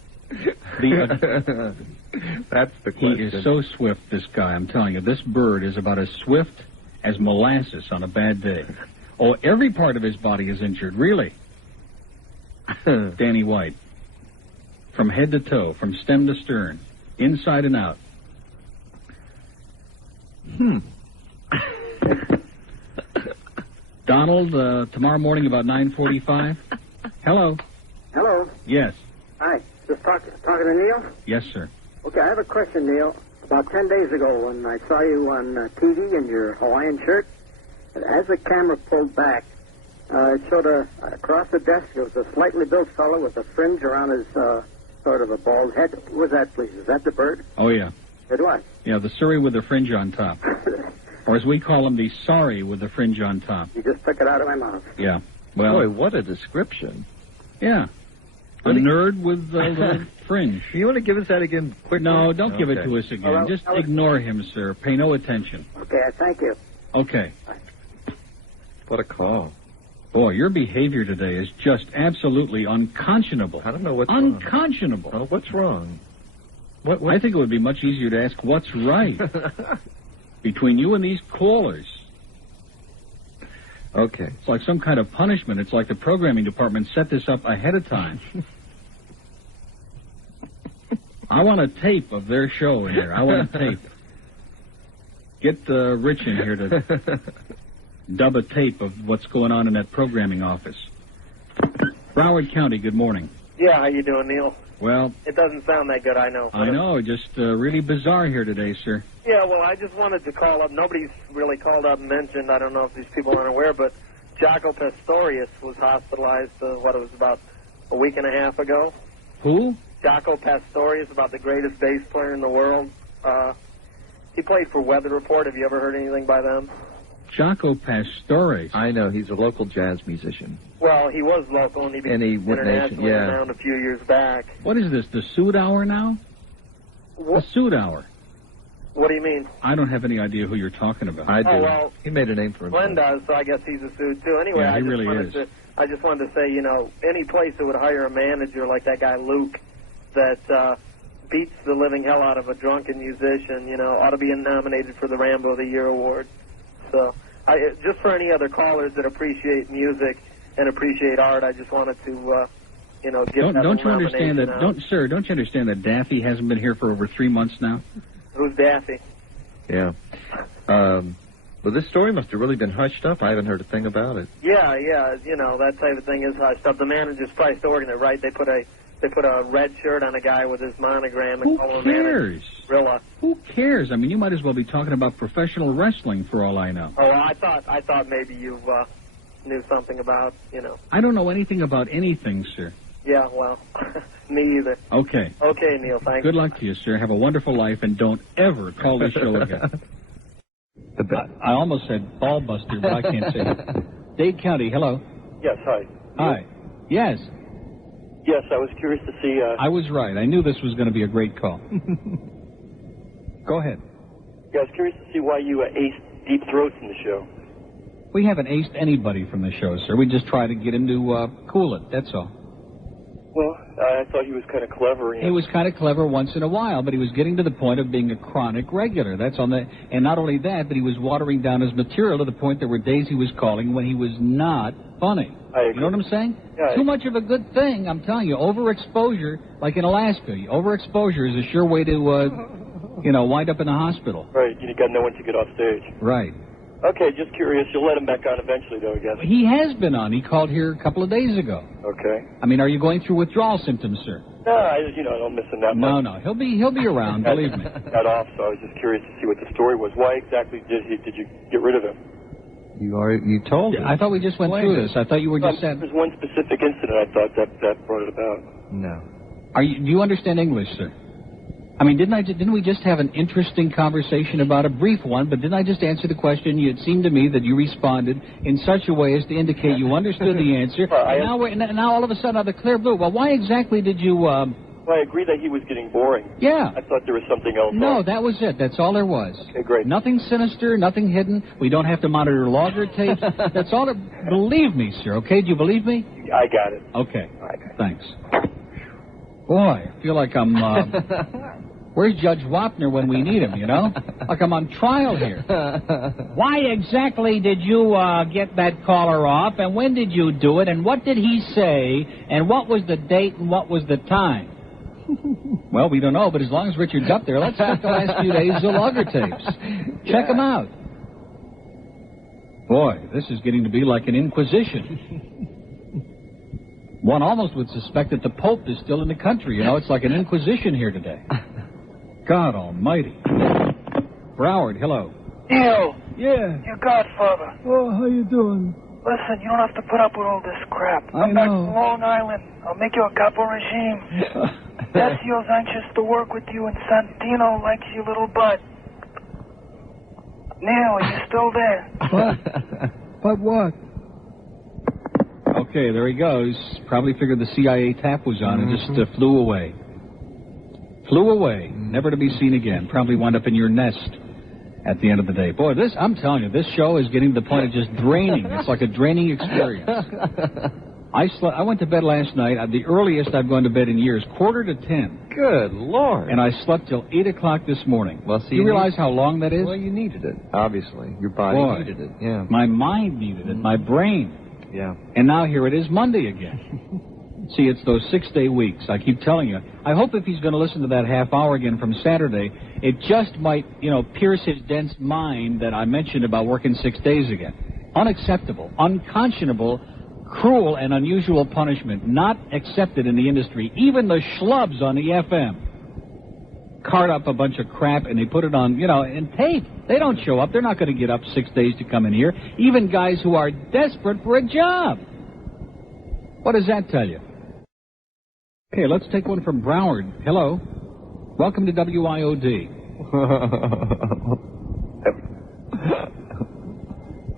That's the question. He is so swift, this guy. I'm telling you, this bird is about as swift as molasses on a bad day. Oh, every part of his body is injured, really. Danny White. From head to toe, from stem to stern, inside and out. Donald, tomorrow morning about 9:45. Hello. Hello. Yes. Hi. Just talking to Neil? Yes, sir. Okay, I have a question, Neil. About 10 days ago when I saw you on TV in your Hawaiian shirt, as the camera pulled back, it showed across the desk, there was a slightly built fellow with a fringe around his sort of a bald head. Who was that, please? Is that the bird? Oh, yeah. It was? Yeah, the Surrey with the fringe on top. Or as we call him, the sorry with the fringe on top. You just took it out of my mouth. Yeah. Well, boy, what a description. Yeah. A nerd with the fringe. You want to give us that again quick? No, don't give it to us again. Well, just ignore him, sir. Pay no attention. Okay, thank you. Okay. What a call. Boy, your behavior today is just absolutely unconscionable. I don't know what's unconscionable. Wrong. Oh, what's wrong? What? I think it would be much easier to ask what's right between you and these callers. Okay. It's like some kind of punishment. It's like the programming department set this up ahead of time. I want a tape of their show in here. I want a tape. Get Rich in here to dub a tape of what's going on in that programming office. Broward County, good morning. Yeah, how you doing, Neil? Well, it doesn't sound that good, I know. I know, just really bizarre here today, sir. Yeah, well, I just wanted to call up. Nobody's really called up and mentioned. I don't know if these people aren't aware, but Jaco Pastorius was hospitalized, it was about a week and a half ago. Who? Jaco Pastorius, about the greatest bass player in the world. He played for Weather Report. Have you ever heard anything by them? Jaco Pastorius. I know, he's a local jazz musician. Well, he was local, and he became internationally renowned a few years back. What is this, the Suit Hour now? What? The Suit Hour. What do you mean? I don't have any idea who you're talking about. I do. Oh, well, he made a name for himself. Glen does, so I guess he's a suit, too. Anyway, yeah, he really is. I just wanted to say, any place that would hire a manager like that guy Luke that beats the living hell out of a drunken musician, ought to be nominated for the Rambo of the Year award. So, just for any other callers that appreciate music and appreciate art, I just wanted to, give that Don't you understand that? out. Don't you understand that Daffy hasn't been here for over 3 months now? Who's Daffy? Yeah. Well, this story must have really been hushed up. I haven't heard a thing about it. Yeah, that type of thing is hushed up. The manager's probably still working it, right? They put a red shirt on a guy with his monogram and call him cares? Rilla. Who cares? I mean, you might as well be talking about professional wrestling for all I know. Oh, I thought maybe you knew something about, I don't know anything about anything, sir. Yeah, well, Me either. Okay. Okay, Neil, thanks. Good luck to you, sir. Have a wonderful life, and don't ever call this show again. I almost said ball buster, but I can't say it. Dade County, hello. Yes, hi. Hi. Yes. Yes, I was curious to see... I was right. I knew this was going to be a great call. Go ahead. Yeah, I was curious to see why you aced Deep Throats in the show. We haven't aced anybody from the show, sir. We just try to get him to cool it, that's all. Well, I thought he was kind of clever. He was kind of clever once in a while, but he was getting to the point of being a chronic regular. That's on the... And not only that, but he was watering down his material to the point there were days he was calling when he was not funny. I agree. You know what I'm saying? Yeah, Too much of a good thing, I'm telling you. Overexposure, like in Alaska, overexposure is a sure way to, wind up in the hospital. Right, you got no one to get off stage. Right. Okay, just curious. You'll let him back on eventually, though, I guess. He has been on. He called here a couple of days ago. Okay. I mean, are you going through withdrawal symptoms, sir? No, I don't miss him that much. No, he'll be around, believe me. Got off, so I was just curious to see what the story was. Why exactly did you get rid of him? You told him. I thought we just went through this. I thought you were just saying... There's one specific incident I thought that brought it about. No. Do you understand English, sir? I mean, didn't we just have an interesting conversation about a brief one, but didn't I just answer the question? It seemed to me that you responded in such a way as to indicate you understood the answer. Now all of a sudden, out of the clear blue. Well, why exactly did you... Well, I agree that he was getting boring. Yeah. I thought there was something else. No, that was it. That's all there was. Okay, great. Nothing sinister, nothing hidden. We don't have to monitor logger tapes. That's all. Believe me, sir, okay? Do you believe me? I got it. Okay. Thanks. Boy, I feel like I'm... Where's Judge Wapner when we need him, Like I'm on trial here. Why exactly did you get that caller off, and when did you do it, and what did he say, and what was the date, and what was the time? Well, we don't know, but as long as Richard's up there, let's check the last few days of logger tapes. Check them out. Boy, this is getting to be like an inquisition. One almost would suspect that the Pope is still in the country. It's like an inquisition here today. God almighty. Broward, hello. Neil. Yeah. Your godfather. Oh, how you doing? Listen, you don't have to put up with all this crap. I Come back know. from Long Island. I'll make you a capo regime. Decio's anxious to work with you, and Santino likes your little butt. Neil, are you still there? But what? Okay, there he goes. Probably figured the CIA tap was on and just flew away. Flew away, never to be seen again. Probably wound up in your nest at the end of the day. Boy, I'm telling you, this show is getting to the point of just draining. It's like a draining experience. I went to bed last night, the earliest I've gone to bed in years, 9:45. Good Lord. And I slept till 8 o'clock this morning. Well, see, you realize how long that is? Well, you needed it, obviously. Your body needed it, yeah. My mind needed it, my brain. Yeah. And now here it is Monday again. See, it's those 6-day weeks. I keep telling you. I hope if he's going to listen to that half hour again from Saturday, it just might, pierce his dense mind that I mentioned about working 6 days again. Unacceptable, unconscionable, cruel, and unusual punishment. Not accepted in the industry. Even the schlubs on the FM cart up a bunch of crap and they put it on, in tape. They don't show up. They're not going to get up 6 days to come in here. Even guys who are desperate for a job. What does that tell you? Okay, let's take one from Broward. Hello. Welcome to WIOD.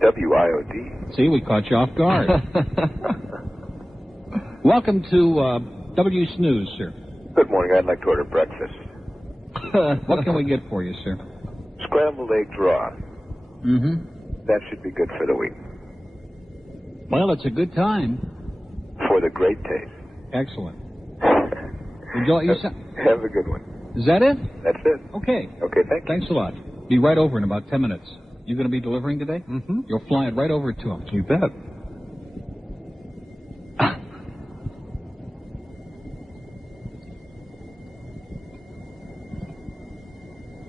WIOD? See, we caught you off guard. Welcome to W Snooze, sir. Good morning. I'd like to order breakfast. What can we get for you, sir? Scrambled egg draw. Mm-hmm. That should be good for the week. Well, it's a good time. For the great taste. Excellent. Have a good one. Is that it? That's it. Okay. Okay, Thanks a lot. Be right over in about 10 minutes. You going to be delivering today? Mm-hmm. You'll fly it right over to him. You bet.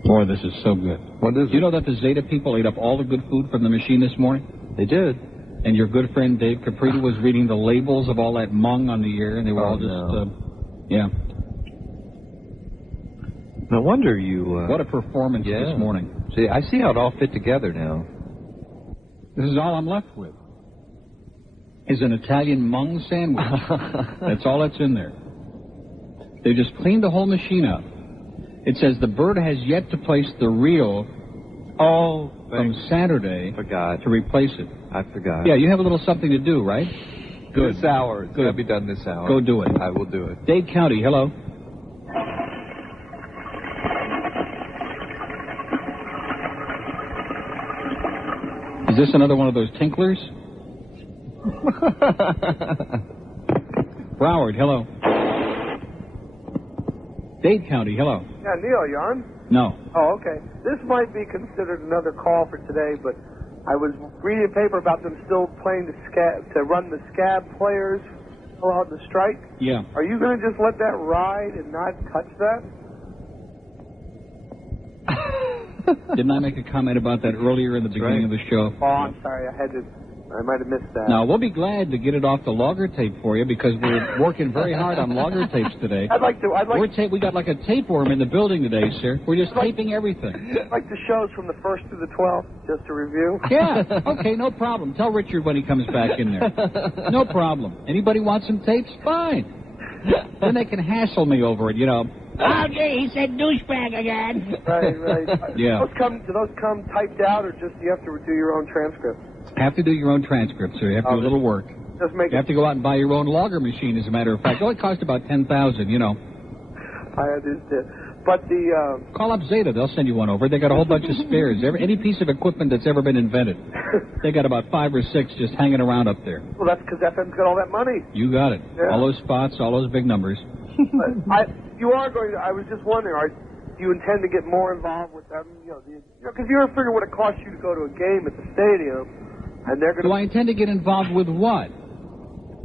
Boy, this is so good. What is it? You know that the Zeta people ate up all the good food from the machine this morning? They did. And your good friend Dave Capriti was reading the labels of all that mung on the air, and they were all just, yeah. No wonder you... What a performance this morning. See, I see how it all fit together now. This is all I'm left with. Is an Italian mung sandwich. That's all that's in there. They just cleaned the whole machine up. It says the Bird has yet to place the reel from Saturday to replace it. I forgot. Yeah, you have a little something to do, right? Good. This hour. It's Good. got to be done this hour. Go do it. I will do it. Dade County, hello. Is this another one of those tinklers? Broward, hello. Dade County, hello. Yeah, Neil, you on? No. Oh, okay. This might be considered another call for today, but I was reading a paper about them still playing to run the scab players out the strike. Yeah. Are you going to just let that ride and not touch that? Didn't I make a comment about that earlier in the beginning of the show? Oh, I'm sorry. I might have missed that. Now, we'll be glad to get it off the logger tape for you because we're working very hard on logger tapes today. We got like a tapeworm in the building today, sir. We're just taping everything. Like the shows from the 1st through the 12th, just to review. Yeah, okay, no problem. Tell Richard when he comes back in there. No problem. Anybody want some tapes? Fine. Then they can hassle me over it, you know. Oh, gee, he said douchebag again. Right. Yeah. Do those come typed out, or just you have to do your own transcript? Have to do your own transcript, sir. You have to do a little work. Just make You have to go out and buy your own logger machine, as a matter of fact. It only cost about $10,000, you know. I understand. But the... Call up Zeta. They'll send you one over. They got a whole bunch of spares. Any piece of equipment that's ever been invented. They got about 5 or 6 just hanging around up there. Well, that's because FM's got all that money. You got it. Yeah. All those spots, all those big numbers. You are going to... I was just wondering, do you intend to get more involved with them? Because you ever figure what it costs you to go to a game at the stadium, and they're going to... Do I intend to get involved with what?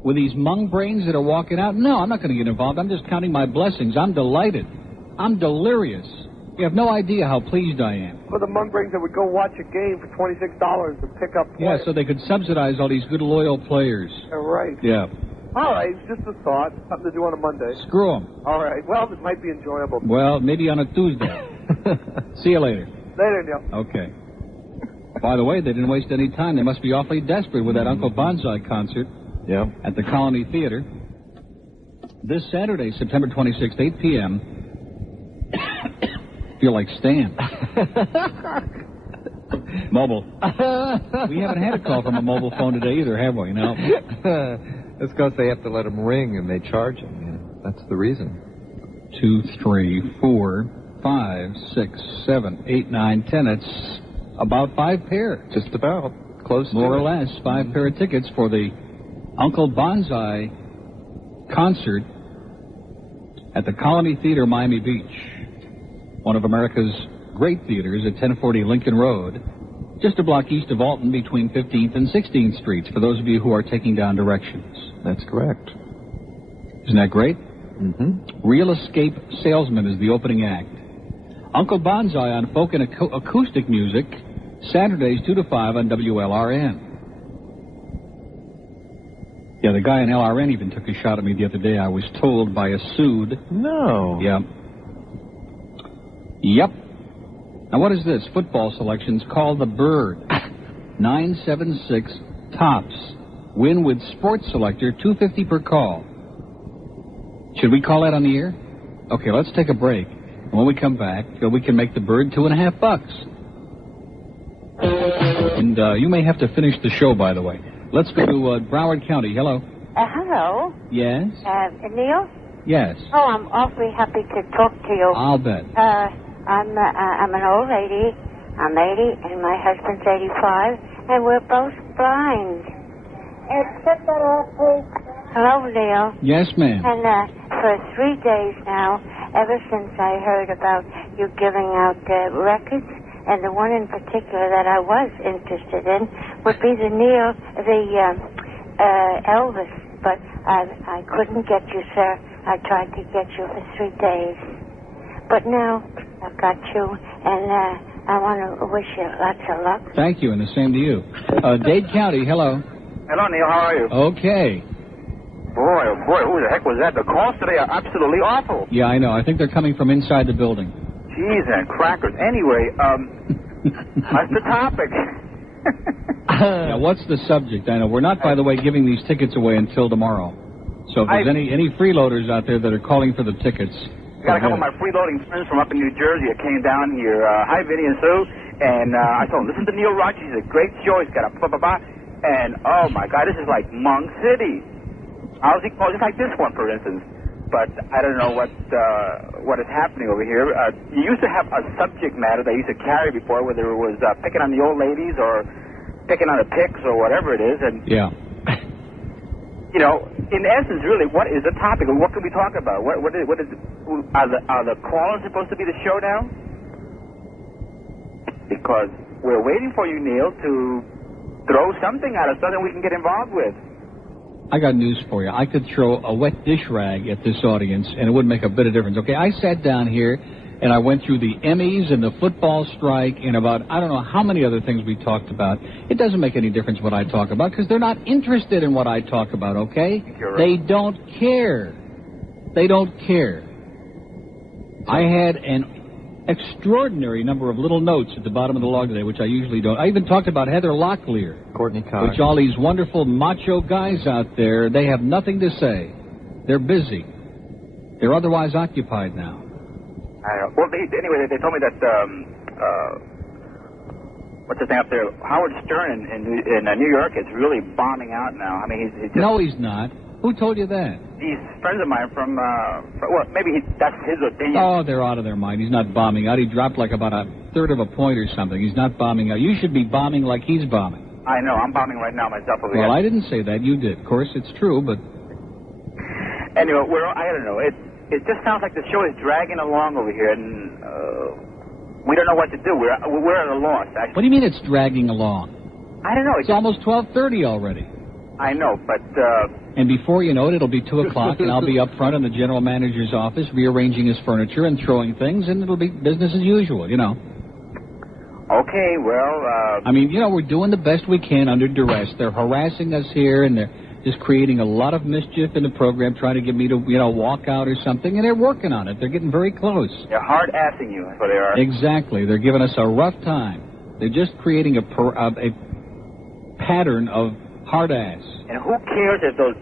With these mung brains that are walking out? No, I'm not going to get involved. I'm just counting my blessings. I'm delighted. I'm delirious. You have no idea how pleased I am. For the mung brains that would go watch a game for $26 to pick up players. Yeah, so they could subsidize all these good, loyal players. Right. Yeah. All right, just a thought. Something to do on a Monday. Screw them. All right. Well, it might be enjoyable. Well, maybe on a Tuesday. See you later. Later, Neil. Okay. By the way, they didn't waste any time. They must be awfully desperate with that Uncle Bonsai concert at the Colony Theater. This Saturday, September 26th, 8 p.m. Feel like Stan. Mobile. We haven't had a call from a mobile phone today either, have we? No. That's because they have to let them ring and they charge them. Yeah. That's the reason. 2, 3, 4, 5, 6, 7, 8, 9, 10. It's about 5 pair. Just about. Close to More it. or less, 5 pair of tickets for the Uncle Bonsai concert at the Colony Theater, Miami Beach. One of America's great theaters at 1040 Lincoln Road, just a block east of Alton between 15th and 16th Streets, for those of you who are taking down directions. That's correct. Isn't that great? Mm-hmm. Real Escape Salesman is the opening act. Uncle Bonsai on folk and acoustic music, Saturdays 2 to 5 on WLRN. Yeah, the guy in LRN even took a shot at me the other day, I was told, by a Sood. No. Yeah. Yep. Now, what is this? Football selections. Call the Bird. 976 tops. Win with Sports Selector, $2.50 per call. Should we call that on the air? Okay, let's take a break. And when we come back, we can make the Bird $2.50. And you may have to finish the show, by the way. Let's go to Broward County. Hello. Hello. Yes? Neil? Yes. Oh, I'm awfully happy to talk to you. I'll bet. I'm an old lady. I'm 80, and my husband's 85, and we're both blind. Except that Hello, Neil. Yes, ma'am. And for 3 days now, ever since I heard about you giving out records, and the one in particular that I was interested in would be the Elvis, but I couldn't get you, sir. I tried to get you for 3 days. But now I've got you, and I want to wish you lots of luck. Thank you, and the same to you. Dade County, hello. Hello, Neil. How are you? Okay. Boy, oh boy, who the heck was that? The calls today are absolutely awful. Yeah, I know. I think they're coming from inside the building. Jeez, and crackers. Anyway, what's the topic? Now, what's the subject? I know. We're not, by the way, giving these tickets away until tomorrow. So if there's any freeloaders out there that are calling for the tickets... I got a couple of my freeloading friends from up in New Jersey that came down here. Hi, Vinny and Sue. And I told them, listen to Neil Rogers. He's a great show. He's got a blah-blah-blah. And, oh, my God, this is like Monk City. I was just like this one, for instance. But I don't know what is happening over here. You used to have a subject matter they used to carry before, whether it was picking on the old ladies or picking on the pics or whatever it is. And yeah. You know, in essence, really, what is the topic? What can we talk about? What is are the callers supposed to be the show now? Because we're waiting for you, Neil, to throw something at us, something we can get involved with. I got news for you. I could throw a wet dish rag at this audience, and it wouldn't make a bit of difference. Okay, I sat down here, and I went through the Emmys and the football strike and about, I don't know how many other things we talked about. It doesn't make any difference what I talk about because they're not interested in what I talk about, okay? You're right. They don't care. They don't care. I had an extraordinary number of little notes at the bottom of the log today, which I usually don't. I even talked about Heather Locklear. Courtney Cox. Which all these wonderful macho guys out there, they have nothing to say. They're busy. They're otherwise occupied now. Well, anyway, they told me that, what's his name up there, Howard Stern in New York is really bombing out now. I mean, he's just... No, he's not. Who told you that? These friends of mine from well, maybe that's his opinion. Oh, they're out of their mind. He's not bombing out. He dropped like about a third of a point or something. He's not bombing out. You should be bombing like he's bombing. I know. I'm bombing right now myself over here. Well, I didn't say that. You did. Of course, it's true, but... Anyway, I don't know. It just sounds like the show is dragging along over here, and we don't know what to do. We're at a loss, actually. What do you mean it's dragging along? I don't know. It's almost 12:30 already. I know, but... And before you know it, it'll be 2 o'clock, and I'll be up front in the general manager's office rearranging his furniture and throwing things, and it'll be business as usual, you know. Okay, well... I mean, you know, we're doing the best we can under duress. They're harassing us here, and they're just creating a lot of mischief in the program, trying to get me to, you know, walk out or something, and they're working on it. They're getting very close. They're hard-assing you, that's what they are. Exactly. They're giving us a rough time. They're just creating a pattern of hard-ass. And who cares if those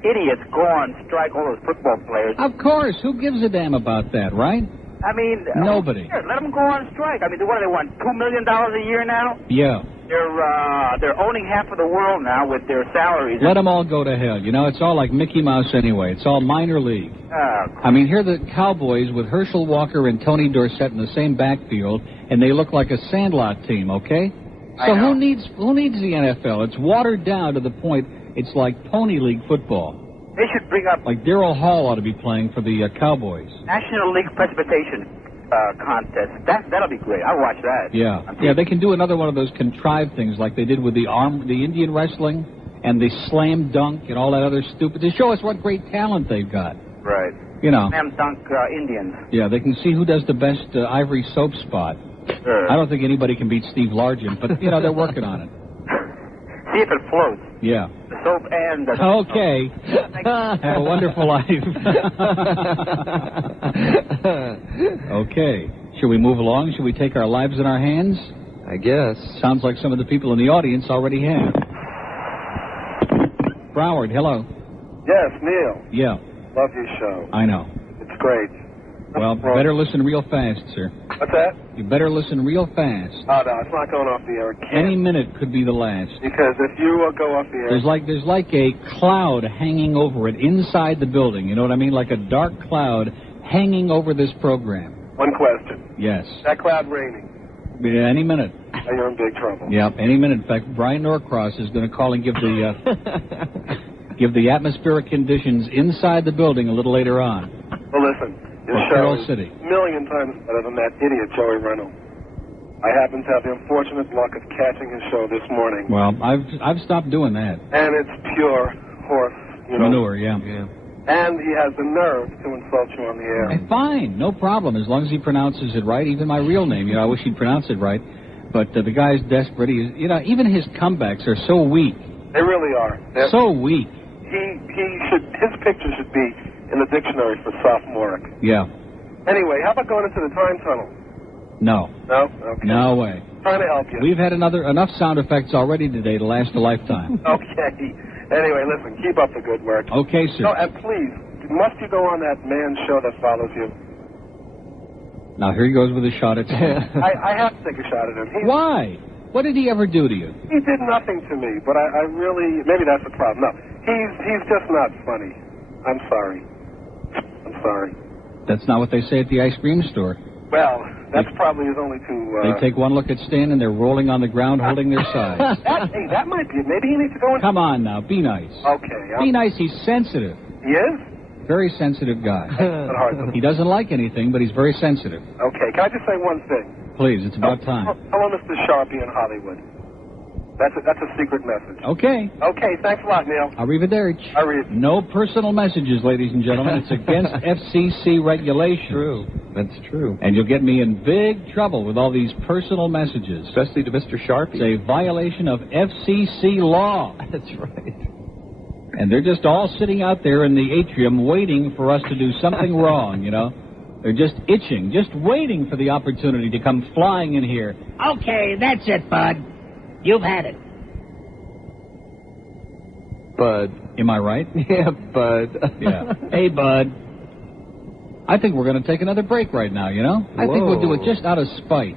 idiots go on strike, all those football players? Of course. Who gives a damn about that, right? I mean... Nobody. Let them go on strike. I mean, what do they want, $2 million a year now? Yeah. They're owning half of the world now with their salaries. Let them all go to hell. You know, it's all like Mickey Mouse anyway. It's all minor league. I mean, here are the Cowboys with Herschel Walker and Tony Dorsett in the same backfield, and they look like a Sandlot team, okay? So who needs the NFL? It's watered down to the point it's like pony league football. They should bring up... Like Darrell Hall ought to be playing for the Cowboys. National League Precipitation contest. That'll be great. I'll watch that. Yeah. Yeah, they can do another one of those contrived things like they did with the Indian wrestling and the slam dunk and all that other stupid... To show us what great talent they've got. Right. You know. Slam dunk Indians. Yeah, they can see who does the best ivory soap spot. Sure. I don't think anybody can beat Steve Largent, but, you know, they're working on it. See if it floats. Yeah. The soap and the... Okay. Have a wonderful life. Okay. Should we move along? Should we take our lives in our hands? I guess. Sounds like some of the people in the audience already have. Broward, hello. Yes, Neil. Yeah. Love your show. I know. It's great. Well, you better listen real fast, sir. What's that? You better listen real fast. Oh, no, it's not going off the air. Any minute could be the last. Because if you go off the air... There's like a cloud hanging over it inside the building. You know what I mean? Like a dark cloud hanging over this program. One question. Yes. That cloud raining? Yeah, any minute. Oh, you're in big trouble. Yeah, any minute. In fact, Brian Norcross is going to call and give the give the atmospheric conditions inside the building a little later on. Well, listen. Your show is City. a million times better than that idiot Joey Reynolds. I happen to have the unfortunate luck of catching his show this morning. Well, I've stopped doing that. And it's pure horse, manure, yeah. And he has the nerve to insult you on the air. Hey, fine, no problem, as long as he pronounces it right. Even my real name, you know, I wish he'd pronounce it right. But the guy's desperate. You know, even his comebacks are so weak. They really are. They're so weak. His picture should be in the dictionary for sophomoric. Yeah. Anyway, how about going into the time tunnel? No. No? Okay. No way. Trying to help you. We've had enough sound effects already today to last a lifetime. Okay. Anyway, listen, keep up the good work. Okay, sir. No, and please, must you go on that man's show that follows you? Now, here he goes with a shot at I have to take a shot at him. Why? What did he ever do to you? He did nothing to me, but I really... Maybe that's the problem. No, he's just not funny. I'm sorry. I'm sorry. That's not what they say at the ice cream store. Well, that's probably his only two... They take one look at Stan and they're rolling on the ground holding their sides. that might be it. Maybe he needs to go in... Come on now, be nice. Okay. Be nice, he's sensitive. He is? Very sensitive guy. Not hard to... He doesn't like anything, but he's very sensitive. Okay, can I just say one thing? Please, it's about time. Hello, Mr. Sharpie in Hollywood. That's a secret message. Okay. Okay, thanks a lot, Neil. Arrivederci. No personal messages, ladies and gentlemen. It's against FCC regulations. True. That's true. And you'll get me in big trouble with all these personal messages. Especially to Mr. Sharpie. It's a violation of FCC law. That's right. And they're just all sitting out there in the atrium waiting for us to do something wrong, you know? They're just itching, just waiting for the opportunity to come flying in here. Okay, that's it, Bud. You've had it. Bud. Am I right? Yeah, Bud. Yeah. Hey, Bud. I think we're going to take another break right now, you know? I think we'll do it just out of spite.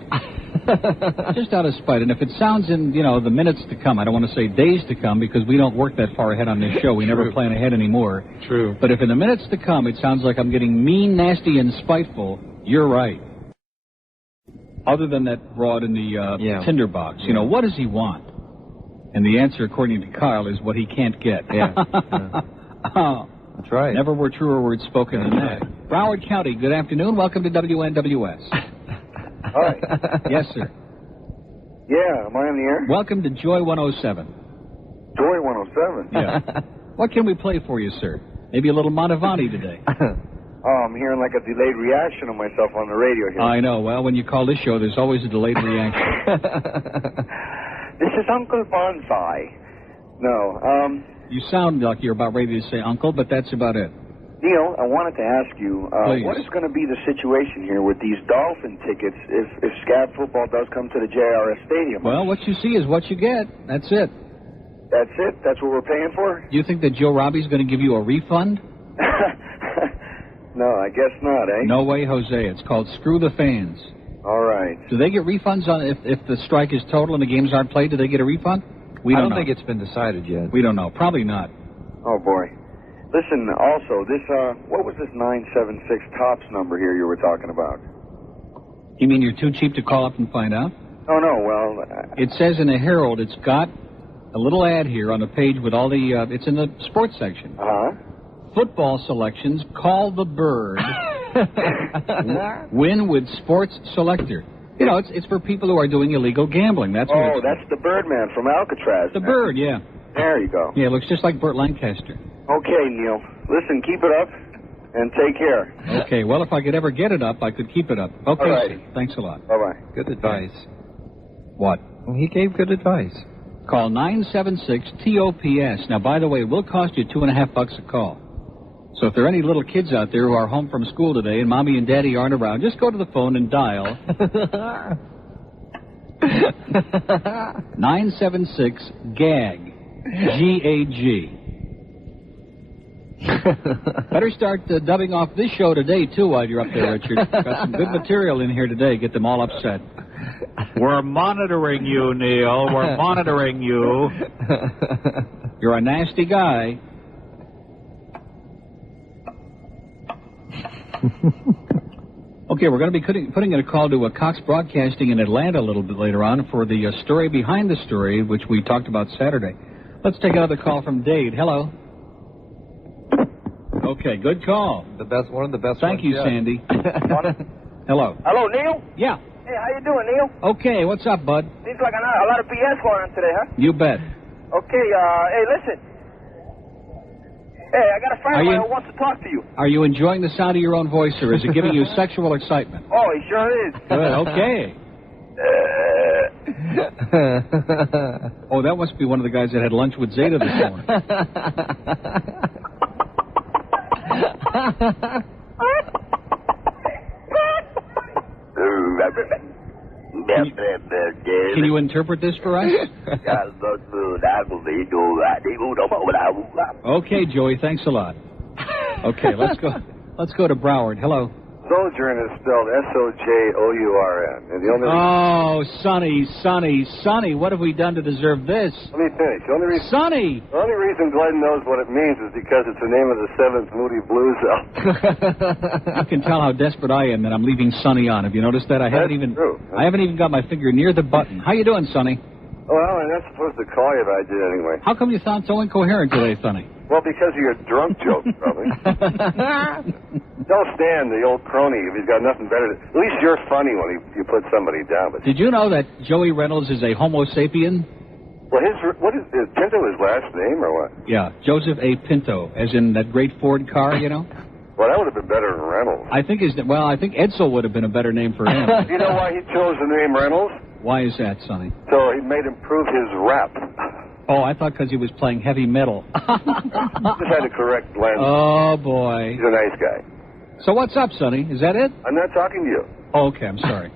Just out of spite. And if it sounds in, the minutes to come, I don't want to say days to come because we don't work that far ahead on this show. We never plan ahead anymore. True. But if in the minutes to come it sounds like I'm getting mean, nasty, and spiteful, you're right. Other than that broad in the tinderbox, what does he want? And the answer, according to Kyle, is what he can't get. Yeah. Oh, that's right. Never were truer words spoken than that. Broward County, good afternoon. Welcome to WNWS. Hi. Yes, sir. Yeah, am I on the air? Welcome to Joy 107. Joy 107? Yeah. What can we play for you, sir? Maybe a little Mantovani today. Oh, I'm hearing like a delayed reaction of myself on the radio here. I know. Well, when you call this show, there's always a delayed reaction. This is Uncle Bonsai. No, You sound like you're about ready to say uncle, but that's about it. Neil, I wanted to ask you, what is going to be the situation here with these Dolphin tickets if Scab football does come to the JRS Stadium? Well, what you see is what you get. That's it. That's it? That's what we're paying for? Do you think that Joe Robbie's going to give you a refund? No, I guess not, eh? No way, Jose. It's called Screw the Fans. All right. Do they get refunds on if the strike is total and the games aren't played? Do they get a refund? I don't think it's been decided yet. We don't know. Probably not. Oh, boy. Listen, also, this, what was this 976 tops number here you were talking about? You mean you're too cheap to call up and find out? Oh, no, well... It says in the Herald, it's got a little ad here on the page with all the, it's in the sports section. Uh-huh. Football selections, call the bird, win with Sports Selector. It's for people who are doing illegal gambling. That's what Oh, that's the Birdman from Alcatraz. The bird, yeah. There you go. Yeah, it looks just like Burt Lancaster. Okay, Neil. Listen, keep it up and take care. Okay, well, if I could ever get it up, I could keep it up. Okay, all right. Sir. Thanks a lot. Bye-bye. Good advice. What? Well, he gave good advice. Call 976-TOPS. Now, by the way, it will cost you $2.50 a call. So if there are any little kids out there who are home from school today and Mommy and Daddy aren't around, just go to the phone and dial 976-GAG. G-A-G. Better start dubbing off this show today, too, while you're up there, Richard. Got some good material in here today. Get them all upset. We're monitoring you, Neil. We're monitoring you. You're a nasty guy. Okay, we're going to be putting in a call to Cox Broadcasting in Atlanta a little bit later on for the story behind the story, which we talked about Saturday. Let's take another call from Dade. Hello. Okay, good call. One of the best. Thank you, yet. Sandy. Hello. Hello, Neil? Yeah. Hey, how you doing, Neil? Okay, what's up, bud? Seems like a lot of BS going on today, huh? You bet. Okay, hey, listen. Hey, I got a friend of mine who wants to talk to you. Are you enjoying the sound of your own voice, or is it giving you sexual excitement? Oh, he sure is. Good, okay. Oh, that must be one of the guys that had lunch with Zeta this morning. Can you interpret this for us? Okay, Joey, thanks a lot. Okay, let's go. Let's go to Broward. Hello. Sojourn is spelled Sojourn. And the only Sonny, what have we done to deserve this? Let me finish. The only reason, Sonny! The only reason Glen knows what it means is because it's the name of the 7th Moody Blues album. You can tell how desperate I am that I'm leaving Sonny on. Have you noticed that? I haven't even got my finger near the button. How you doing, Sonny? Well, I'm not supposed to call you, but I did anyway. How come you sound so incoherent today, Sonny? Well, because of your drunk joke, probably. Don't stand the old crony if he's got nothing better to... At least you're funny when you put somebody down. But did you know that Joey Reynolds is a Homo sapien? Well, is Pinto his last name or what? Yeah, Joseph A. Pinto, as in that great Ford car, you know? Well, that would have been better than Reynolds. I think Edsel would have been a better name for him. You know why he chose the name Reynolds? Why is that, Sonny? So he made him prove his rap. Oh, I thought because he was playing heavy metal. Just had to correct Glen. Oh, boy. He's a nice guy. So what's up, Sonny? Is that it? I'm not talking to you. Oh, okay, I'm sorry.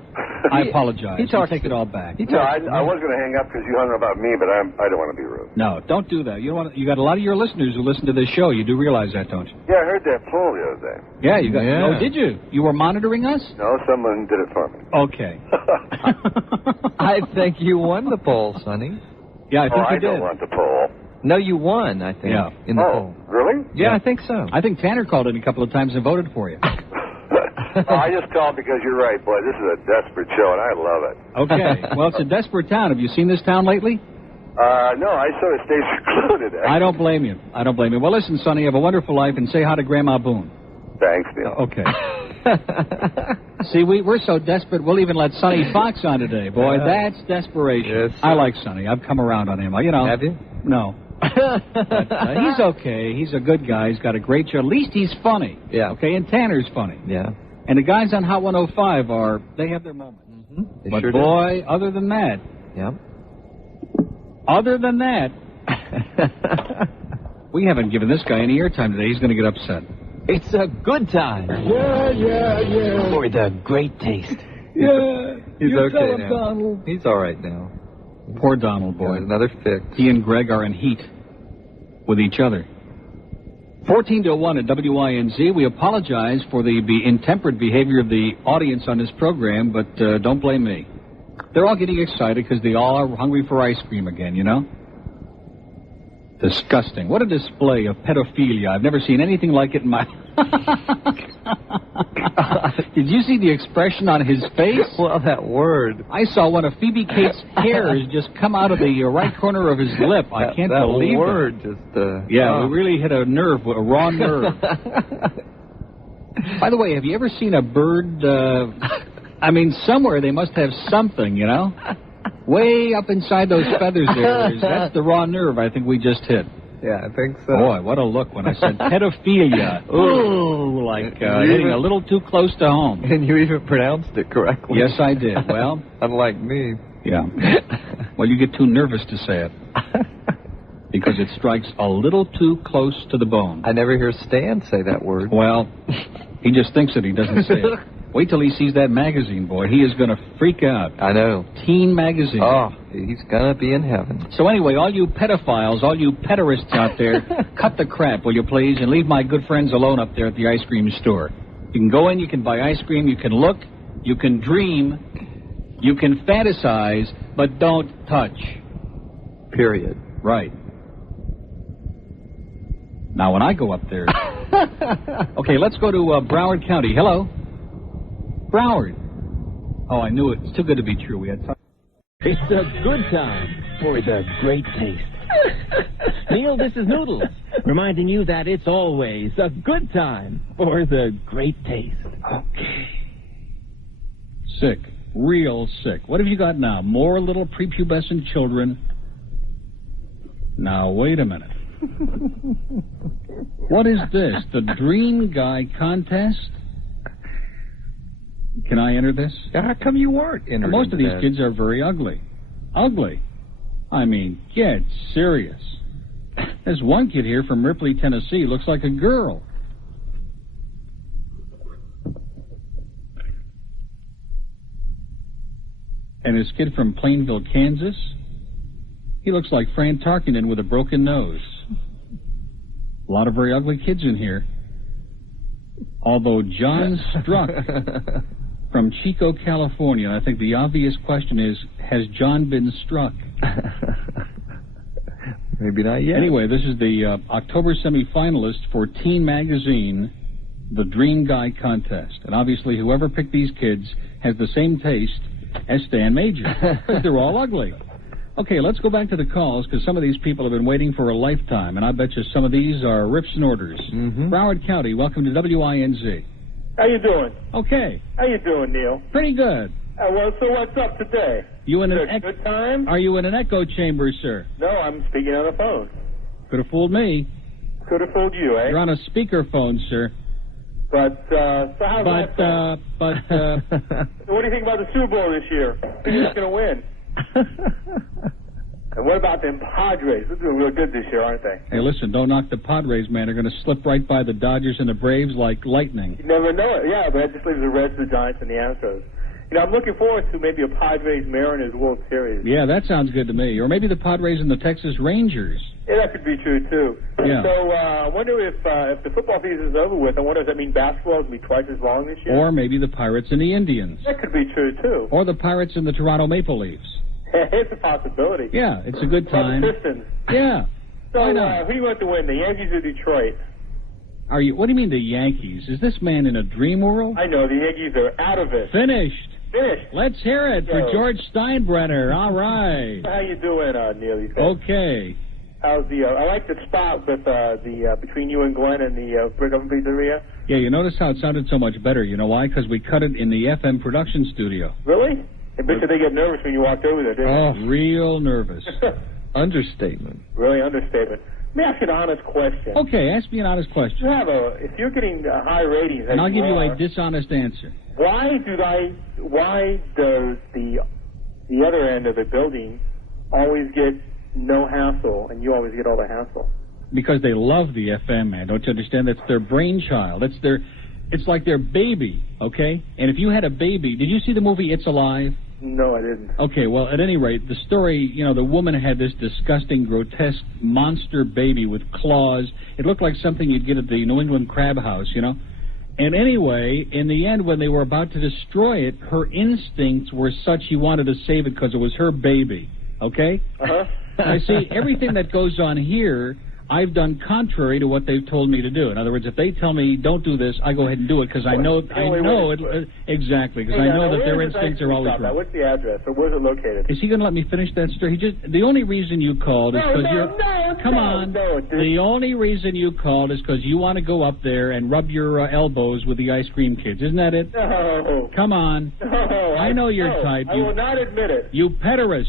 I apologize. I take it all back. I was going to hang up because you hung about me, but I don't want to be rude. No, don't do that. You got a lot of your listeners who listen to this show. You do realize that, don't you? Yeah, I heard that poll the other day. Yeah, you got. Yeah. Oh, did you? You were monitoring us? No, someone did it for me. Okay. I think you won the poll, Sonny. Yeah, I think you I did. don't want the poll. No, you won, I think, in the poll. Really? Yeah, I think so. I think Tanner called in a couple of times and voted for you. I just called because you're right, boy. This is a desperate show, and I love it. Okay. Well, it's a desperate town. Have you seen this town lately? No, I sort of stay secluded. Actually. I don't blame you. Well, listen, Sonny, have a wonderful life, and say hi to Grandma Boone. Thanks, Neil. Okay. See, we're so desperate, we'll even let Sonny Fox on today. Boy, that's desperation. Yes, I like Sonny. I've come around on him. You know. Have you? No. But, he's okay. He's a good guy. He's got a great show. At least he's funny. Yeah. Okay, and Tanner's funny. Yeah. And the guys on Hot 105 they have their moments. Mm-hmm. But boy, other than that. Yeah. Other than that, we haven't given this guy any airtime today. He's going to get upset. It's a good time. Yeah. For the great taste. Yeah. He's you okay tell him, now. Donald. He's all right now. Poor Donald, boy. Got another fix. He and Greg are in heat with each other. 14-1 at WYNZ. We apologize for the intemperate behavior of the audience on this program, but don't blame me. They're all getting excited because they all are hungry for ice cream again, you know? Disgusting. What a display of pedophilia. I've never seen anything like it in my... Did you see the expression on his face? Well, that word. I saw one of Phoebe Cates' hairs just come out of the right corner of his lip. I can't believe that word it. Just, yeah, we really hit a nerve, a raw nerve. By the way, have you ever seen a bird... I mean, somewhere they must have something, you know? Way up inside those feathers there. That's the raw nerve I think we just hit. Yeah, I think so. Boy, what a look when I said pedophilia. Ooh, like hitting a little too close to home. And you even pronounced it correctly. Yes, I did. Well... Unlike me. Yeah. Well, you get too nervous to say it. Because it strikes a little too close to the bone. I never hear Stan say that word. Well, he just thinks it. He doesn't say it. Wait till he sees that magazine, boy. He is going to freak out. I know. Teen magazine. Oh, he's going to be in heaven. So anyway, all you pedophiles, all you pederasts out there, cut the crap, will you please, and leave my good friends alone up there at the ice cream store. You can go in, you can buy ice cream, you can look, you can dream, you can fantasize, but don't touch. Period. Right. Now, when I go up there... Okay, let's go to Broward County. Hello? Broward. Oh, I knew it. It's too good to be true. We had time. It's a good time for the great taste. Neil, this is Noodles, reminding you that it's always a good time for the great taste. Okay. Sick. Real sick. What have you got now? More little prepubescent children? Now, wait a minute. What is this? The Dream Guy contest? Can I enter this? How come you weren't entering? Most of these kids are very ugly. Ugly. I mean, get serious. There's one kid here from Ripley, Tennessee. Looks like a girl. And this kid from Plainville, Kansas. He looks like Fran Tarkenton with a broken nose. A lot of very ugly kids in here. Although John Struck from Chico, California, I think the obvious question is, has John been struck? Maybe not yet. Anyway, this is the October semifinalist for Teen Magazine, the Dream Guy Contest. And obviously, whoever picked these kids has the same taste as Stan Major, because they're all ugly. Okay, let's go back to the calls, because some of these people have been waiting for a lifetime, and I bet you some of these are rips and orders. Broward County, welcome to WINZ. How you doing? Okay. How you doing, Neil? Pretty good. Well, so what's up today? You in Is an it a good time? Are you in an echo chamber, sir? No, I'm speaking on the phone. Could have fooled me. Could have fooled you, eh? You're on a speakerphone, sir. But, so how's that going? So what do you think about the Super Bowl this year? Who's going to win? And what about them Padres? They're doing real good this year, aren't they? Hey, listen, don't knock the Padres, man. They're going to slip right by the Dodgers and the Braves like lightning. You never know it. Yeah, but that just leaves the Reds, the Giants, and the Astros. You know, I'm looking forward to maybe a Padres-Mariners World Series. Yeah, that sounds good to me. Or maybe the Padres and the Texas Rangers. Yeah, that could be true, too. Yeah. So I wonder if the football season is over with, I wonder if that means basketball is going to be twice as long this year? Or maybe the Pirates and the Indians. That could be true, too. Or the Pirates and the Toronto Maple Leafs. It's a possibility. Yeah, it's a good time. The Pistons. Yeah. So Why not? who do you want to win, the Yankees or Detroit? Are you? What do you mean the Yankees? Is this man in a dream world? I know, the Yankees are out of it. Finished. Finished. Let's hear it for George Steinbrenner. All right. How you doing, Neil? Okay. How's the? I like the spot with the between you and Glen and the Brick Oven Pizzeria. Yeah, you notice how it sounded so much better. You know why? Because we cut it in the FM production studio. Really? I bet you they get nervous when you walked over there, didn't they? Real nervous. Understatement. Really understatement. Let me ask you an honest question. Okay, ask me an honest question. You have if you're getting high ratings, and I'll give you a dishonest answer. Why does the other end of the building always get no hassle, and you always get all the hassle? Because they love the FM, man. Don't you understand? That's their brainchild. It's like their baby, okay? And if you had a baby, did you see the movie It's Alive? No, I didn't. Okay, well, at any rate, the story, you know, the woman had this disgusting, grotesque monster baby with claws. It looked like something you'd get at the New England Crab House, you know? And anyway, in the end, when they were about to destroy it, her instincts were such she wanted to save it because it was her baby, okay? Uh-huh. I see, everything that goes on here, I've done contrary to what they've told me to do. In other words, if they tell me don't do this, I go ahead and do it because I know it exactly because I know that their instincts are always right. What's the address or where's it located? Is he going to let me finish that story? The only reason you called is because the only reason you called is because you want to go up there and rub your elbows with the ice cream kids. Isn't that it? No. Come on. No. I know your type. I will not admit it. You pederast.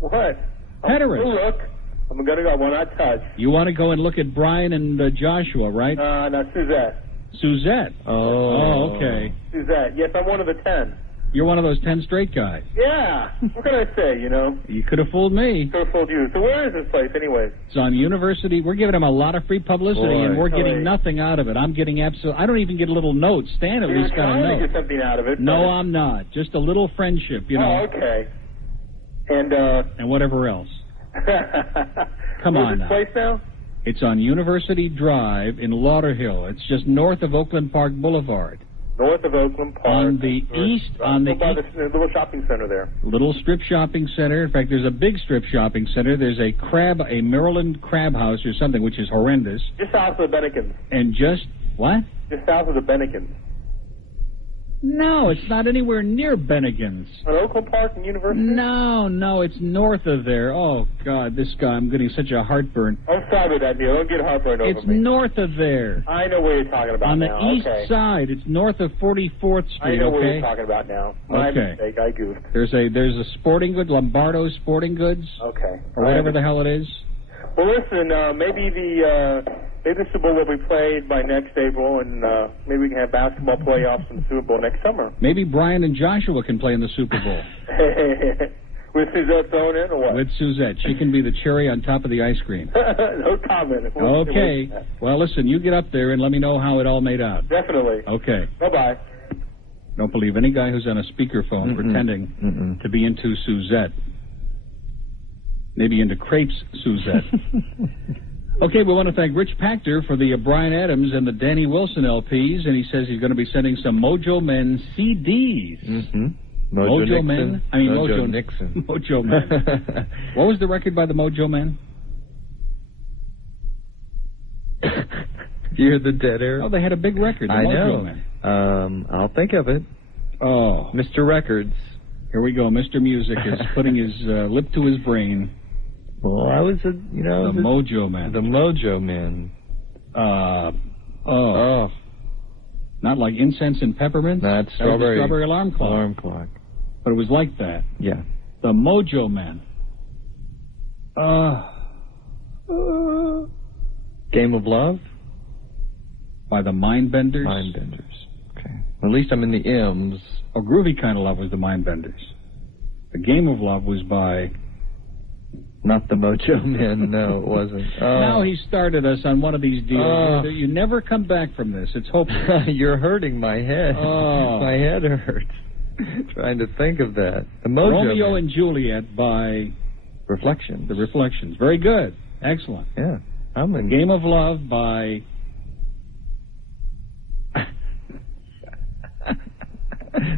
What? Pederast. Look. I'm going to go. I will not touch. You want to go and look at Brian and Joshua, right? No, Suzette. Suzette? Oh, okay. Suzette. Yes, I'm one of the 10. You're one of those 10 straight guys. Yeah. What can I say, you know? You could have fooled me. Could have fooled you. So where is this place, anyways? It's on University. We're giving them a lot of free publicity, and we're getting nothing out of it. I'm getting I don't even get a little note. Stan at least got a note. Get something out of it. No, I'm not. Just a little friendship, you know. Oh, okay. And whatever else. Come on now. Where's this place now? It's on University Drive in Lauderhill. It's just north of Oakland Park Boulevard. North of Oakland Park. On the east, by the little shopping center there. Little strip shopping center. In fact, there's a big strip shopping center. There's a Maryland crab house or something, which is horrendous. Just south of the Bennekins. And what? Just south of the Bennekins. No, it's not anywhere near Bennigan's. On Oakland Park and University? No, it's north of there. Oh, God, this guy, I'm getting such a heartburn. I'm sorry about that, Neil. Don't get heartburn over me. It's north of there. I know what you're talking about on now. On the east side. It's north of 44th Street, I know what you're talking about now. My mistake. I goofed. There's a sporting goods, Lombardo Sporting Goods. Okay. Or whatever the hell it is. Well, listen, maybe the Super Bowl will be played by next April, and maybe we can have basketball playoffs in the Super Bowl next summer. Maybe Brian and Joshua can play in the Super Bowl. With Suzette thrown in, or what? With Suzette. She can be the cherry on top of the ice cream. No comment. Okay. Well, listen, you get up there and let me know how it all made out. Definitely. Okay. Bye-bye. Don't believe any guy who's on a speakerphone pretending to be into Suzette. Maybe into crepes, Suzette. Okay, we want to thank Rich Pachter for the Bryan Adams and the Danny Wilson LPs, and he says he's going to be sending some Mojo Men CDs. Mm-hmm. Mojo Men? I mean, Mojo Nixon. Mojo Men. What was the record by the Mojo Men? You hear the dead air? Oh, they had a big record, the I Mojo know. Men. I'll think of it. Oh. Mr. Records. Here we go. Mr. Music is putting his lip to his brain. Well, I was the Mojo Men. The Mojo Men. Not like incense and peppermint? That's strawberry alarm clock. Alarm clock. But it was like that. Yeah. The Mojo Men. Game of Love? By the Mindbenders? Mindbenders. Okay. At least I'm in the M's. Oh, Groovy Kind of Love was the Mindbenders. The Game of Love was by... Not the Mojo Men, no, it wasn't. Now he started us on one of these deals. You never come back from this. It's hopeless. You're hurting my head. My head hurts. Trying to think of that. The Mojo Romeo Men. and Juliet by... Reflections. The Reflections. Very good. Excellent. Yeah. Game of Love by...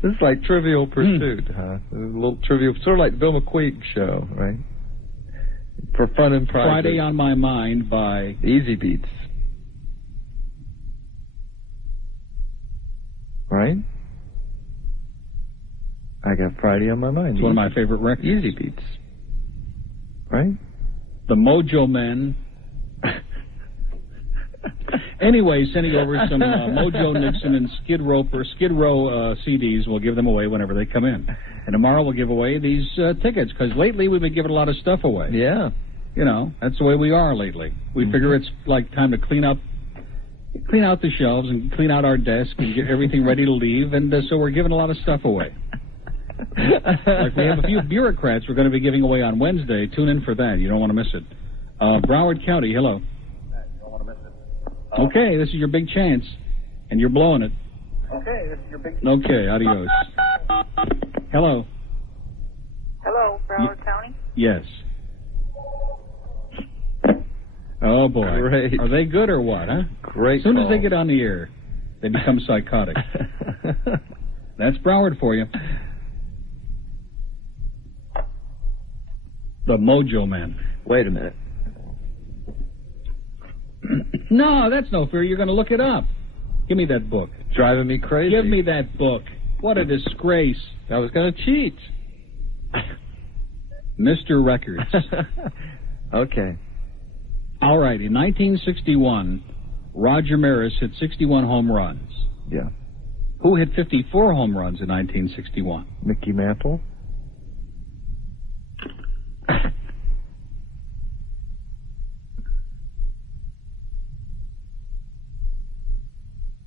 This is like Trivial Pursuit, huh? A little trivial, sort of like the Bill McQueen show, right? For fun and pride. Friday on My Mind by... Easy Beats. Right? I got Friday on my mind. It's one of my favorite records. Easy Beats. Right? The Mojo Men. Anyway, sending over some Mojo Nixon and Skid Row CDs. We'll give them away whenever they come in. And tomorrow we'll give away these tickets, because lately we've been giving a lot of stuff away. Yeah. You know, that's the way we are lately. We figure it's like time to clean out the shelves and clean out our desk and get everything ready to leave, and so we're giving a lot of stuff away. Like we have a few bureaucrats we're going to be giving away on Wednesday. Tune in for that. You don't want to miss it. Broward County, hello. Okay, this is your big chance, and you're blowing it. Okay, this is your big... Okay, adios. Hello. Hello, Broward County? Yes. Oh, boy. Great. Are they good or what, huh? Great As soon call. as they get on the air, they become psychotic. That's Broward for you. The Mojo Men. Wait a minute. No, that's no fair. You're going to look it up. Give me that book. Driving me crazy. Give me that book. What a disgrace. I was going to cheat. Mr. Records. Okay. All right. In 1961, Roger Maris hit 61 home runs. Yeah. Who hit 54 home runs in 1961? Mickey Mantle.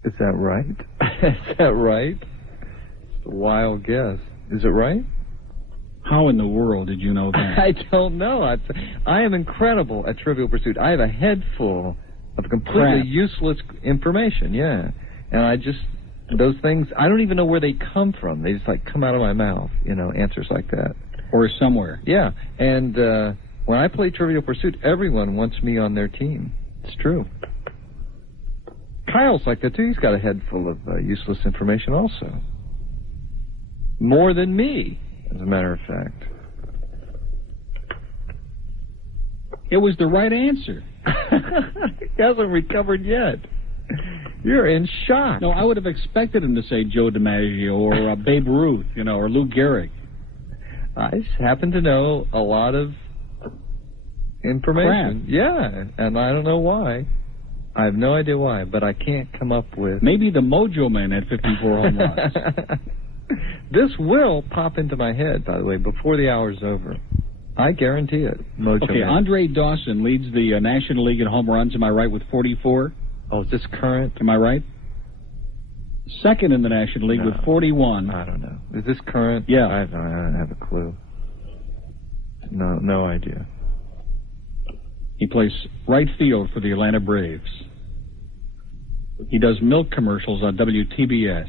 Is that right? Is that right? It's a wild guess. Is it right? How in the world did you know that? I don't know. I am incredible at Trivial Pursuit. I have a head full of completely useless information, yeah. And those things, I don't even know where they come from. They just come out of my mouth, answers like that. Or somewhere. Yeah. And when I play Trivial Pursuit, everyone wants me on their team. It's true. Kyle's like that, too. He's got a head full of useless information also. More than me, as a matter of fact. It was the right answer. He hasn't recovered yet. You're in shock. No, I would have expected him to say Joe DiMaggio or Babe Ruth, or Lou Gehrig. I just happen to know a lot of information. Crap. Yeah, and I don't know why. I have no idea why, but I can't come up with... Maybe the Mojo Man had 54 home runs. This will pop into my head, by the way, before the hour's over. I guarantee it. Mojo Okay, Man. Andre Dawson leads the National League in home runs, am I right, with 44? Oh, is this current? Am I right? Second in the National League with 41. I don't know. Is this current? Yeah. I don't have a clue. No idea. He plays right field for the Atlanta Braves. He does milk commercials on WTBS.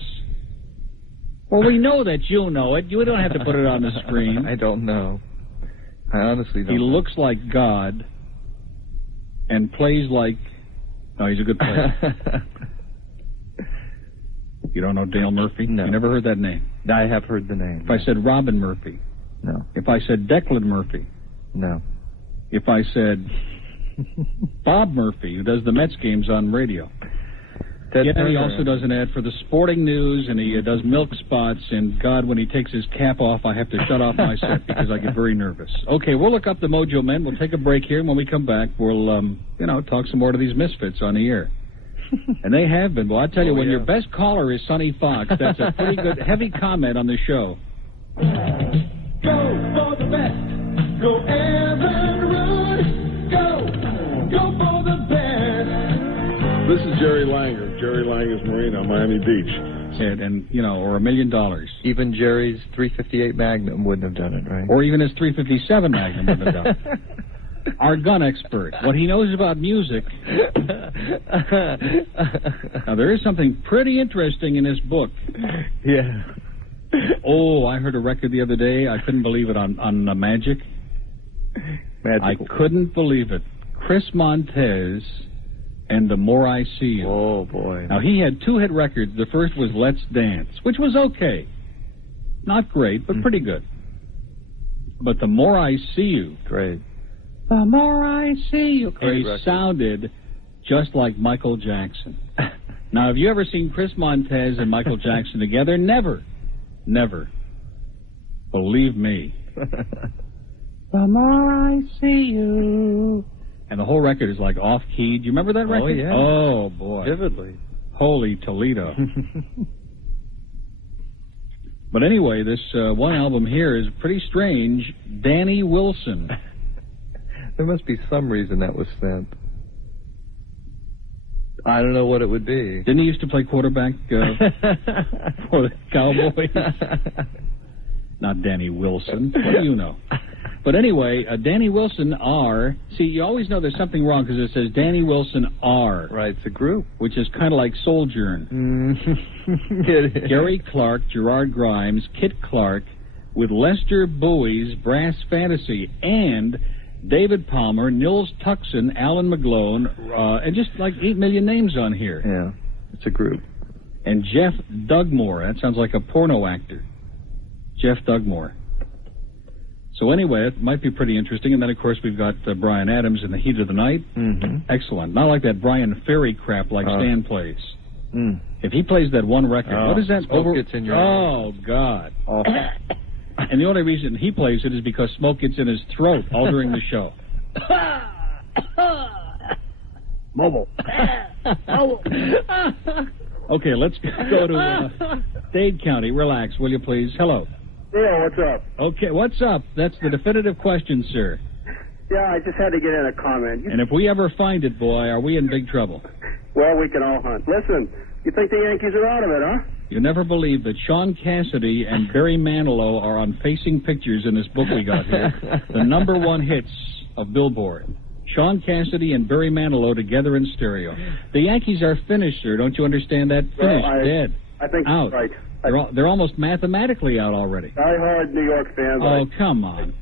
Well, we know that you know it. You don't have to put it on the screen. I don't know. I honestly don't He know. looks like God and plays like... No, he's a good player. You don't know Dale Murphy? No. You never heard that name? I have heard the name. If I said Robin Murphy? No. If I said Declan Murphy? No. If I said Bob Murphy, who does the Mets games on radio? Yeah, he also does an ad for the Sporting News, and he does milk spots, and God, when he takes his cap off, I have to shut off my set because I get very nervous. Okay, we'll look up the Mojo Men. We'll take a break here, and when we come back, we'll, talk some more to these misfits on the air. And they have been. Well, I tell you, when your best caller is Sonny Fox, that's a pretty good, heavy comment on the show. Go for the best. Go Evan Root. Go for the best. This is Jerry Langer. Jerry Langer's Marine on Miami Beach. And or $1 million. Even Jerry's 358 Magnum wouldn't have done it, right? Or even his 357 Magnum wouldn't have done it. Our gun expert. What he knows about music. Now, there is something pretty interesting in this book. Yeah. Oh, I heard a record the other day. I couldn't believe it on Magic. I couldn't believe it. Chris Montez and The More I See You. Oh, boy. Now, he had 2 hit records. The first was Let's Dance, which was okay. Not great, but pretty good. But The More I See You. Great. The more I see you. He record. sounded just like Michael Jackson. Now, have you ever seen Chris Montez and Michael Jackson together? Never. Never. Believe me. The more I see you. And the whole record is like off-key. Do you remember that record? Oh, yeah. Oh, boy. Vividly. Holy Toledo. But anyway, this one album here is pretty strange. Danny Wilson. There must be some reason that was sent. I don't know what it would be. Didn't he used to play quarterback for the Cowboys? Not Danny Wilson. What do you know? But anyway, Danny Wilson R. See, you always know there's something wrong because it says Danny Wilson R. Right, it's a group. Which is kind of like Sojourn. Gary Clark, Gerard Grimes, Kit Clark, with Lester Bowie's Brass Fantasy, and David Palmer, Nils Tuxen, Alan McGlone, and just like 8 million names on here. Yeah, it's a group. And Jeff Dugmore. That sounds like a porno actor. Jeff Dugmore. So anyway, it might be pretty interesting. And then, of course, we've got Brian Adams in The Heat of the Night. Mm-hmm. Excellent. Not like that Brian Ferry crap like Stan plays. Mm. If he plays that one record, what is that? Smoke gets in your Oh, God. Awful. And the only reason he plays it is because smoke gets in his throat all during the show. Mobile. Okay, let's go to Dade County. Relax, will you please? Hello. Yeah, what's up? Okay, what's up? That's the definitive question, sir. Yeah, I just had to get in a comment. And if we ever find it, boy, are we in big trouble? Well, we can all hunt. Listen, you think the Yankees are out of it, huh? You never believe that Sean Cassidy and Barry Manilow are on facing pictures in this book we got here. The #1 hits of Billboard. Sean Cassidy and Barry Manilow together in stereo. The Yankees are finished, sir. Don't you understand that? Finished, dead, I think out. right. They're almost mathematically out already. Die-hard New York fans. Oh, come on.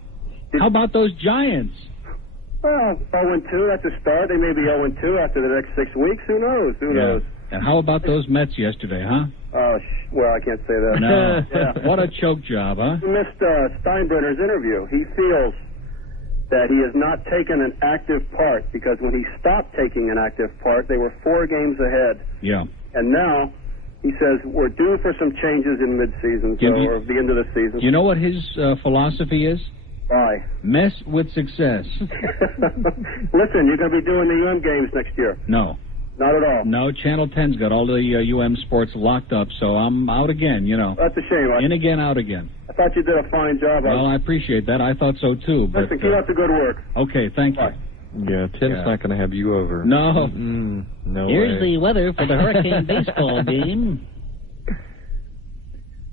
How about those Giants? Well, 0-2 at the start. They may be 0-2 after the next 6 weeks. Who knows? Who knows? And how about those Mets yesterday, huh? Oh, well, I can't say that. No. Yeah. What a choke job, huh? You missed Steinbrenner's interview. He feels that he has not taken an active part because when he stopped taking an active part, they were 4 games ahead. Yeah. And now he says we're due for some changes in midseason, or the end of the season. You know what his philosophy is? Why? Mess with success. Listen, you're going to be doing the UM games next year. No. Not at all. No, Channel 10's got all the UM sports locked up, so I'm out again, you know. That's a shame. In again, out again. I thought you did a fine job. Well, I appreciate that. I thought so, too. But, listen, keep up the good work. Okay, thank you. Yeah, Tim's not going to have you over. No. No Here's way. the weather for the Hurricane baseball game.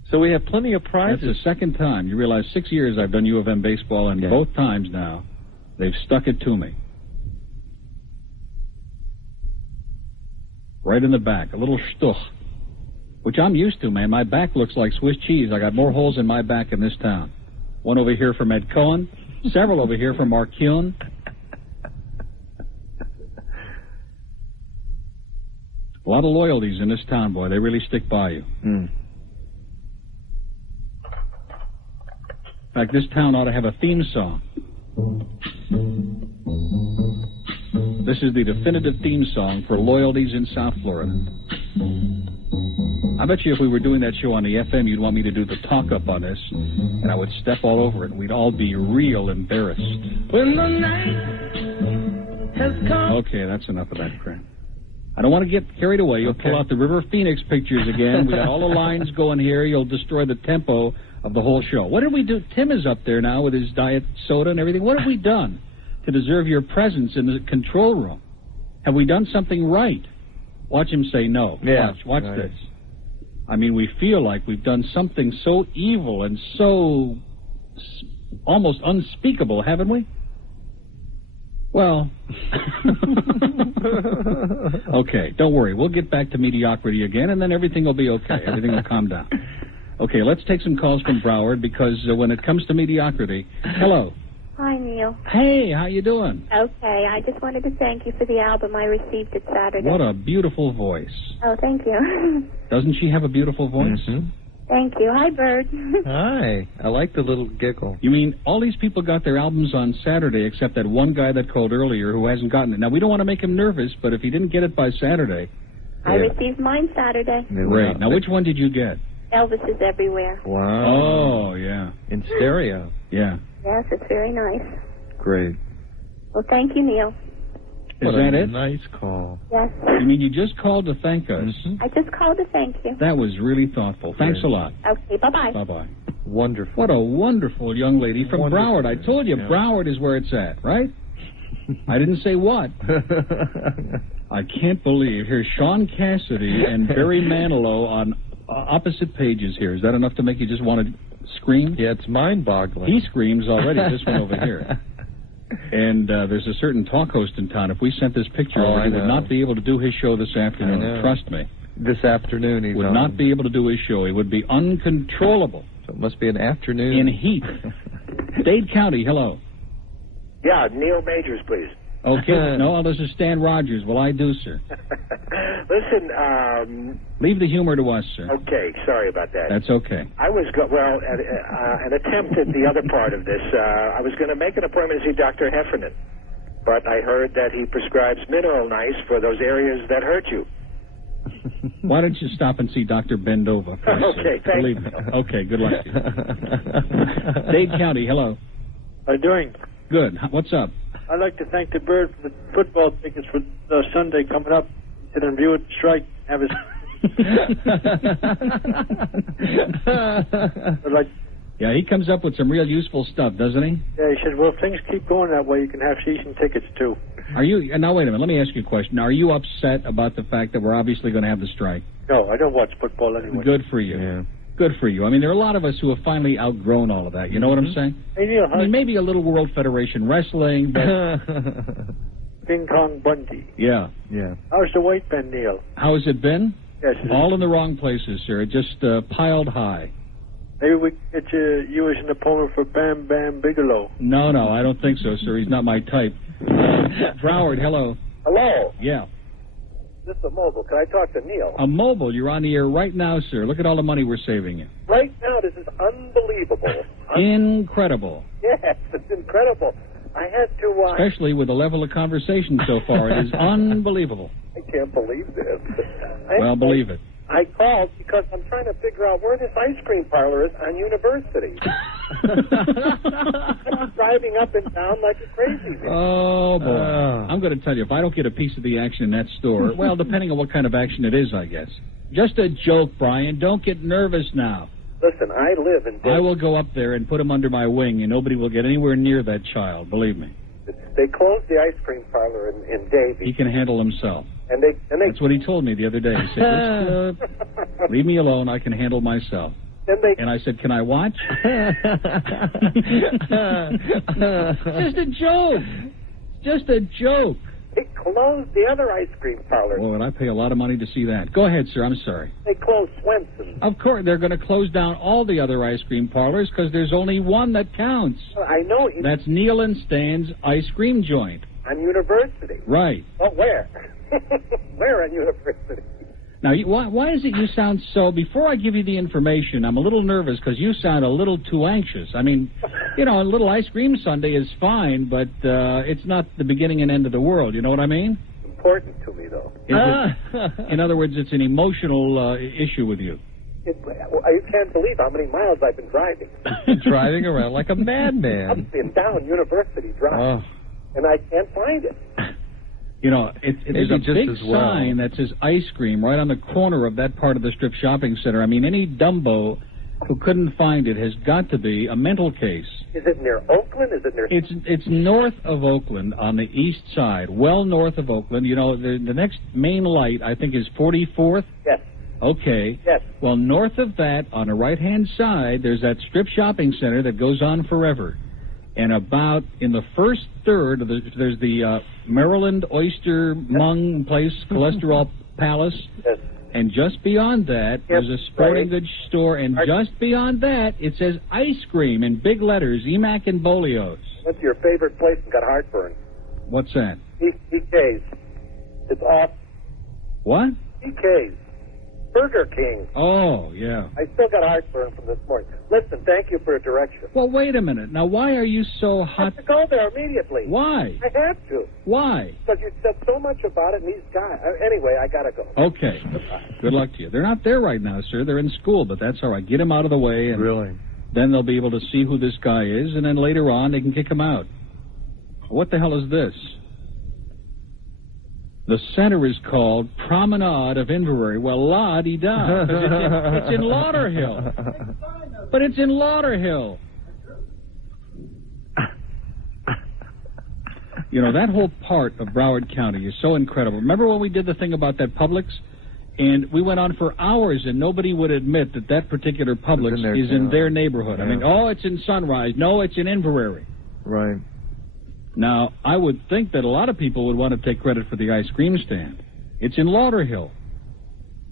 So we have plenty of prizes. That's the second time. You realize 6 years I've done U of M baseball, and both times now, they've stuck it to me. Right in the back, a little shtuch, which I'm used to, man. My back looks like Swiss cheese. I got more holes in my back in this town. One over here from Ed Cohen, Several over here from Marcune. A lot of loyalties in this town, boy. They really stick by you. In fact, this town ought to have a theme song. This is the definitive theme song for loyalties in South Florida. I bet you if we were doing that show on the FM, you'd want me to do the talk-up on this, and I would step all over it, and we'd all be real embarrassed. When the night has come. Okay, that's enough of that crap. I don't want to get carried away. You'll pull out the River Phoenix pictures again. We got all the lines going here. You'll destroy the tempo of the whole show. What did we do? Tim is up there now with his diet soda and everything. What have we done to deserve your presence in the control room? Have we done something right? Watch him say no. Yeah. Watch this. I mean, we feel like we've done something so evil and so almost unspeakable, haven't we? Well, okay, don't worry. We'll get back to mediocrity again, and then everything will be okay. Everything will calm down. Okay, let's take some calls from Broward, because when it comes to mediocrity... Hello. Hi, Neil. Hey, how you doing? Okay, I just wanted to thank you for the album. I received it Saturday. What a beautiful voice. Oh, thank you. Doesn't she have a beautiful voice? Mm-hmm. Thank you. Hi, Bird. Hi. I like the little giggle. You mean all these people got their albums on Saturday except that one guy that called earlier who hasn't gotten it. Now, we don't want to make him nervous, but if he didn't get it by Saturday... I received mine Saturday. Great. Now, which one did you get? Elvis is Everywhere. Wow. Oh, yeah. In stereo. Yeah. Yes, it's very nice. Great. Well, thank you, Neil. Is that it? Nice call. Yes. You mean you just called to thank us? I just called to thank you. That was really thoughtful. Thanks a lot. Okay, bye-bye. Bye-bye. Wonderful. What a wonderful young lady from Broward. I told you, Broward is where it's at, right? I didn't say what. I can't believe. Here's Sean Cassidy and Barry Manilow on opposite pages here. Is that enough to make you just want to scream? Yeah, it's mind-boggling. He screams already, this one over here. And there's a certain talk host in town. If we sent this picture over, he would not be able to do his show this afternoon. Trust me. This afternoon he would not be able to do his show. He would be uncontrollable. So it must be an afternoon. In heat. Dade County, hello. Yeah, Neil Majors, please. Okay. No, this is Stan Rogers. Well, I do, sir. Listen, leave the humor to us, sir. Okay, sorry about that. That's okay. I was, an attempt at the other part of this. I was going to make an appointment to see Dr. Heffernan, but I heard that he prescribes Mineral Nice for those areas that hurt you. Why don't you stop and see Dr. Bendova? Okay, thanks. Believe me. Okay, good luck to you. Dade County, hello. How you doing? Good. What's up? I'd like to thank the Bird for the football tickets for Sunday coming up. Sit and view it, strike, have his... Yeah, he comes up with some real useful stuff, doesn't he? Yeah, he said, well, if things keep going that way, you can have season tickets, too. Are you... Now, wait a minute. Let me ask you a question. Are you upset about the fact that we're obviously going to have the strike? No, I don't watch football anyway. Good for you. Yeah. Good for you. I mean, there are a lot of us who have finally outgrown all of that. You know what I'm saying? Hey, Neil, I mean, maybe a little World Federation Wrestling, but... Ping Kong Bundy. Yeah. Yeah. How's the weight been, Neil? How has it been? Yes. All in the wrong places, sir. It just piled high. Maybe we can get you as an opponent for Bam Bam Bigelow. No, I don't think so, sir. He's not my type. Broward, hello. Hello. Yeah. This is a mobile. Can I talk to Neil? A mobile. You're on the air right now, sir. Look at all the money we're saving you. Right now, this is unbelievable. Incredible. Yes, it's incredible. I had to... Especially with the level of conversation so far. It is unbelievable. I can't believe this. Well, believe it. I called because I'm trying to figure out where this ice cream parlor is on University. I'm driving up and down like a crazy man. Oh, boy. I'm going to tell you, if I don't get a piece of the action in that store, well, depending on what kind of action it is, I guess. Just a joke, Brian. Don't get nervous now. Listen, I live in... I will go up there and put him under my wing, and nobody will get anywhere near that child, believe me. They closed the ice cream parlor in Davie. He can handle himself. And they That's what he told me the other day. He said, leave me alone, I can handle myself. And I said, can I watch? Just a joke. Just a joke. They closed the other ice cream parlors. Boy, would I pay a lot of money to see that. Go ahead, sir. I'm sorry. They closed Swenson's. Of course, they're going to close down all the other ice cream parlors because there's only one that counts. I know. That's Neil and Stan's ice cream joint. On University. Right. Oh, where? Where on University? Now, why is it you sound so... Before I give you the information, I'm a little nervous because you sound a little too anxious. I mean, you know, a little ice cream sundae is fine, but it's not the beginning and end of the world. You know what I mean? Important to me, though. In other words, it's an emotional issue with you. You can't believe how many miles I've been driving. Driving around like a madman. Up and down University Drive. And I can't find it. You know, there's a big sign that says ice cream right on the corner of that part of the strip shopping center. I mean, any Dumbo who couldn't find it has got to be a mental case. Is it near Oakland? Is it near... It's north of Oakland on the east side, well north of Oakland. You know, the next main light, I think, is 44th? Yes. Okay. Yes. Well, north of that, on the right-hand side, there's that strip shopping center that goes on forever. And about in the first third, there's the Maryland Oyster Mung Place, Cholesterol Palace. Yes. And just beyond that, there's a sporting goods store. And just beyond that, it says ice cream in big letters, Emac and Bolio's. What's your favorite place and got heartburn? What's that? PK's. It's off. What? PK's. Burger King. Oh, yeah. I still got heartburn from this morning. Listen, thank you for the direction. Well, wait a minute. Now, why are you so hot? I have to go there immediately. Why? I have to. Why? Because you said so much about it, and these guys... Anyway, I got to go. Okay. Good luck to you. They're not there right now, sir. They're in school, but that's all right. Get them out of the way, and then they'll be able to see who this guy is, and then later on, they can kick him out. What the hell is this? The center is called Promenade of Inverary. Well, la-di-da. It's in Lauderhill. But it's in Lauderhill. You know, that whole part of Broward County is so incredible. Remember when we did the thing about that Publix? And we went on for hours, and nobody would admit that that particular Publix is in their neighborhood. Yeah. I mean, oh, it's in Sunrise. No, it's in Inverary. Right. Now, I would think that a lot of people would want to take credit for the ice cream stand. It's in Lauderhill.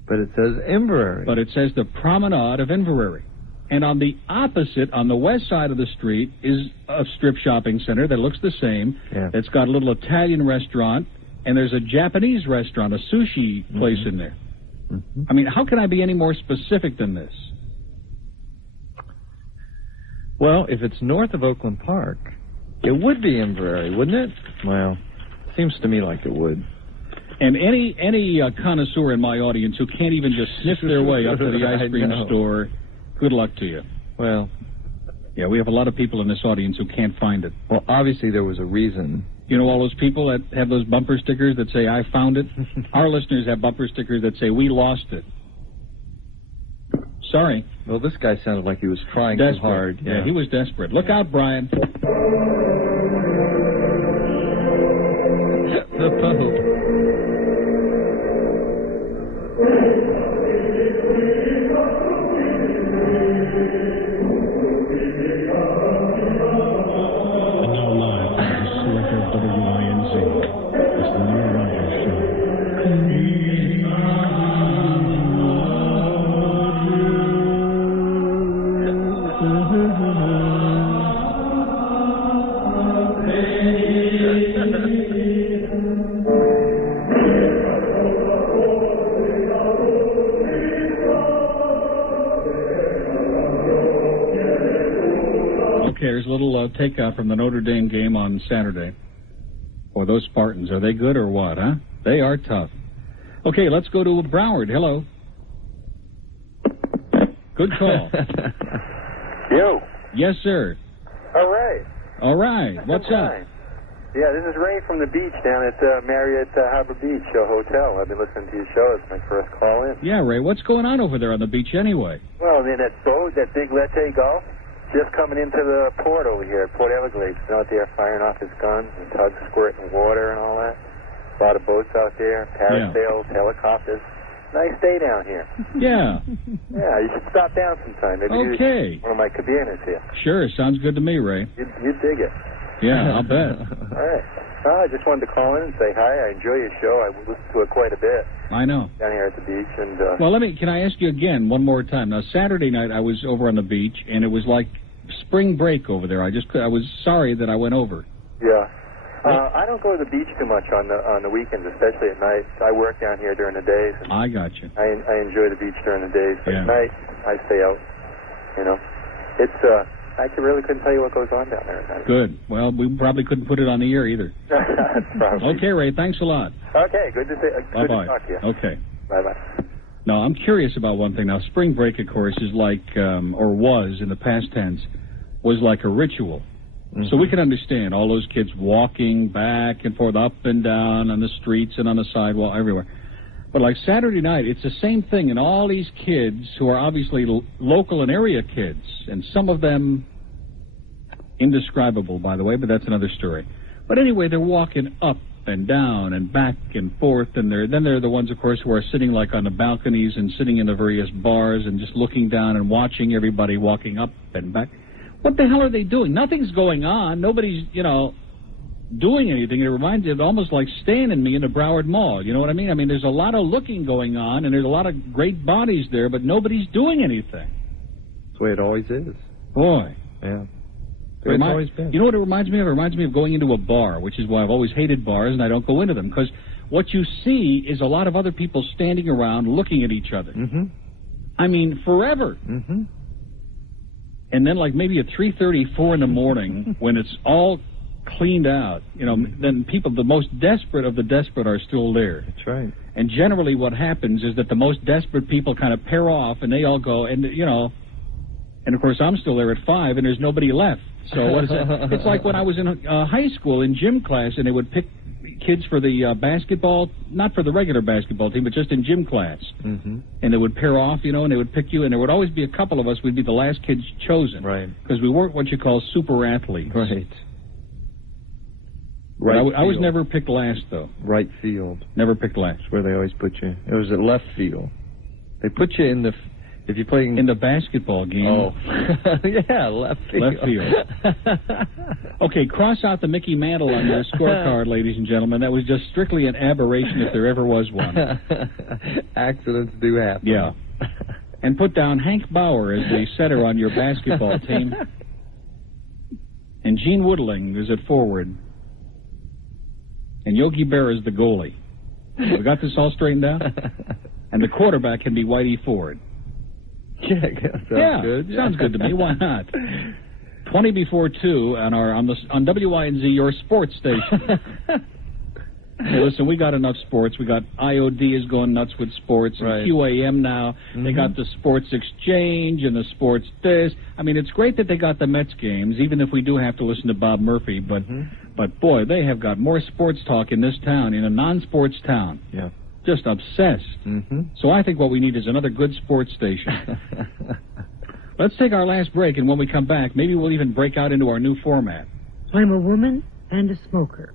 But it says Inverary. But it says the Promenade of Inverary. And on the opposite, on the west side of the street, is a strip shopping center that looks the same. Yeah. It's got a little Italian restaurant, and there's a Japanese restaurant, a sushi place in there. I mean, how can I be any more specific than this? Well, if it's north of Oakland Park... It would be Inverary, wouldn't it? Well, seems to me like it would. And any connoisseur in my audience who can't even just sniff their way up to the ice cream store, good luck to you. Well, yeah, we have a lot of people in this audience who can't find it. Well, obviously there was a reason. You know all those people that have those bumper stickers that say, I found it? Our listeners have bumper stickers that say, we lost it. Sorry. Well, this guy sounded like he was trying desperate. too hard. Yeah, he was desperate. Look out, Brian. The Pope. And now live from the selector of WINZ, it's the Neil Rogers Show. Here's a little takeout from the Notre Dame game on Saturday. Boy, those Spartans, are they good or what, huh? They are tough. Okay, let's go to Broward. Hello. Good call. Yo. Yes, sir. All right. All right. What's up? Yeah, this is Ray from the beach down at Marriott Harbor Beach Hotel. I've been listening to your show. It's my first call in. Yeah, Ray, what's going on over there on the beach anyway? Well, then that boat, that big Lette Golf, just coming into the port over here, Port Everglades. He's out there firing off his guns and tugs squirting water and all that. A lot of boats out there, parasails, helicopters. Nice day down here. Yeah. Yeah, you should stop down sometime. Maybe use one of my cabanas here. Sure, sounds good to me, Ray. You'd dig it. Yeah, I'll bet. All right. I just wanted to call in and say hi. I enjoy your show. I listen to it quite a bit. I know. Down here at the beach. And well, can I ask you again one more time? Now, Saturday night I was over on the beach, and it was like spring break over there. I was sorry that I went over. Yeah. I don't go to the beach too much on the weekends, especially at night. I work down here during the days. And I got you. I enjoy the beach during the days, but at night I stay out. You know, it's I really couldn't tell you what goes on down there at night. Good. Well, we probably couldn't put it on the air either. Probably. Okay, Ray. Thanks a lot. Okay. Good to talk to you. Okay. Bye bye. Now, I'm curious about one thing. Now, spring break, of course, is like, or was in the past tense, was like a ritual. Mm-hmm. So we can understand all those kids walking back and forth, up and down on the streets and on the sidewalk, everywhere. But like Saturday night, it's the same thing, and all these kids who are obviously local and area kids, and some of them indescribable, by the way, but that's another story. But anyway, they're walking up and down and back and forth, and then there are the ones, of course, who are sitting like on the balconies and sitting in the various bars and just looking down and watching everybody walking up and back. What the hell are they doing? Nothing's going on. Nobody's, doing anything. It reminds me of almost like Stan and me in the Broward Mall. You know what I mean? I mean, there's a lot of looking going on, and there's a lot of great bodies there, but nobody's doing anything. That's the way it always is. Boy. Yeah. It's always been. You know what it reminds me of? It reminds me of going into a bar, which is why I've always hated bars, and I don't go into them, because what you see is a lot of other people standing around looking at each other. Mm-hmm. I mean, forever. Mm-hmm. And then like maybe at 3:30, 4 in the morning, when it's all cleaned out, then people, the most desperate of the desperate, are still there. That's right. And generally what happens is that the most desperate people kind of pair off, and they all go, and, and of course I'm still there at 5, and there's nobody left. So what is it? It's like when I was in high school in gym class, and they would pick kids for the basketball, not for the regular basketball team, but just in gym class. Mm-hmm. And they would pair off, and they would pick you, and there would always be a couple of us. We'd be the last kids chosen. Right. Because we weren't what you call super athletes. Right. Right. I was never picked last, though. Right field. Never picked last. That's where they always put you. It was at left field. They put you in the... If you're playing... In the basketball game. Oh. Yeah, left field. Left field. Okay, cross out the Mickey Mantle on your scorecard, ladies and gentlemen. That was just strictly an aberration if there ever was one. Accidents do happen. Yeah. And put down Hank Bauer as the setter on your basketball team. And Gene Woodling is at forward. And Yogi Berra is the goalie. We got this all straightened out? And the quarterback can be Whitey Ford. Yeah, sounds good. Sounds good to me. Why not? 20 before 2 on WHYI, your sports station. Hey, listen, we got enough sports. We got IOD is going nuts with sports, and right. QAM now. Mm-hmm. They got the Sports Exchange and the Sports this. I mean, it's great that they got the Mets games, even if we do have to listen to Bob Murphy. But boy, they have got more sports talk in this town, in a non-sports town. Yeah. Just obsessed. Mm-hmm. So I think what we need is another good sports station. Let's take our last break, and when we come back, maybe we'll even break out into our new format. I'm a woman and a smoker.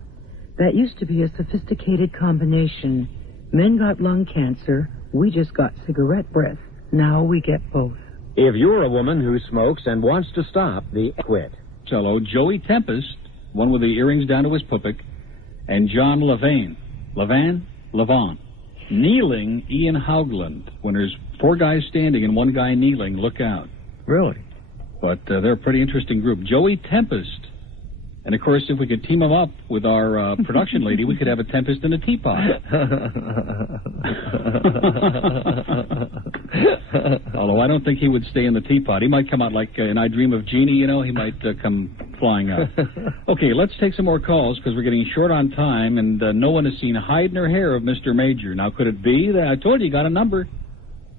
That used to be a sophisticated combination. Men got lung cancer, we just got cigarette breath. Now we get both. If you're a woman who smokes and wants to stop, quit. Cello, Joey Tempest, one with the earrings down to his puppic, and John Levane. Levon. Kneeling, Ian Haugland. When there's 4 guys standing and 1 guy kneeling, look out. Really? But they're a pretty interesting group. Joey Tempest. And, of course, if we could team them up with our production lady, we could have a Tempest in a teapot. Although I don't think he would stay in the teapot. He might come out like in I Dream of Jeannie, He might come flying out. Okay, let's take some more calls because we're getting short on time, and no one has seen hide nor hair of Mr. Major. Now, could it be that I told you he got a number?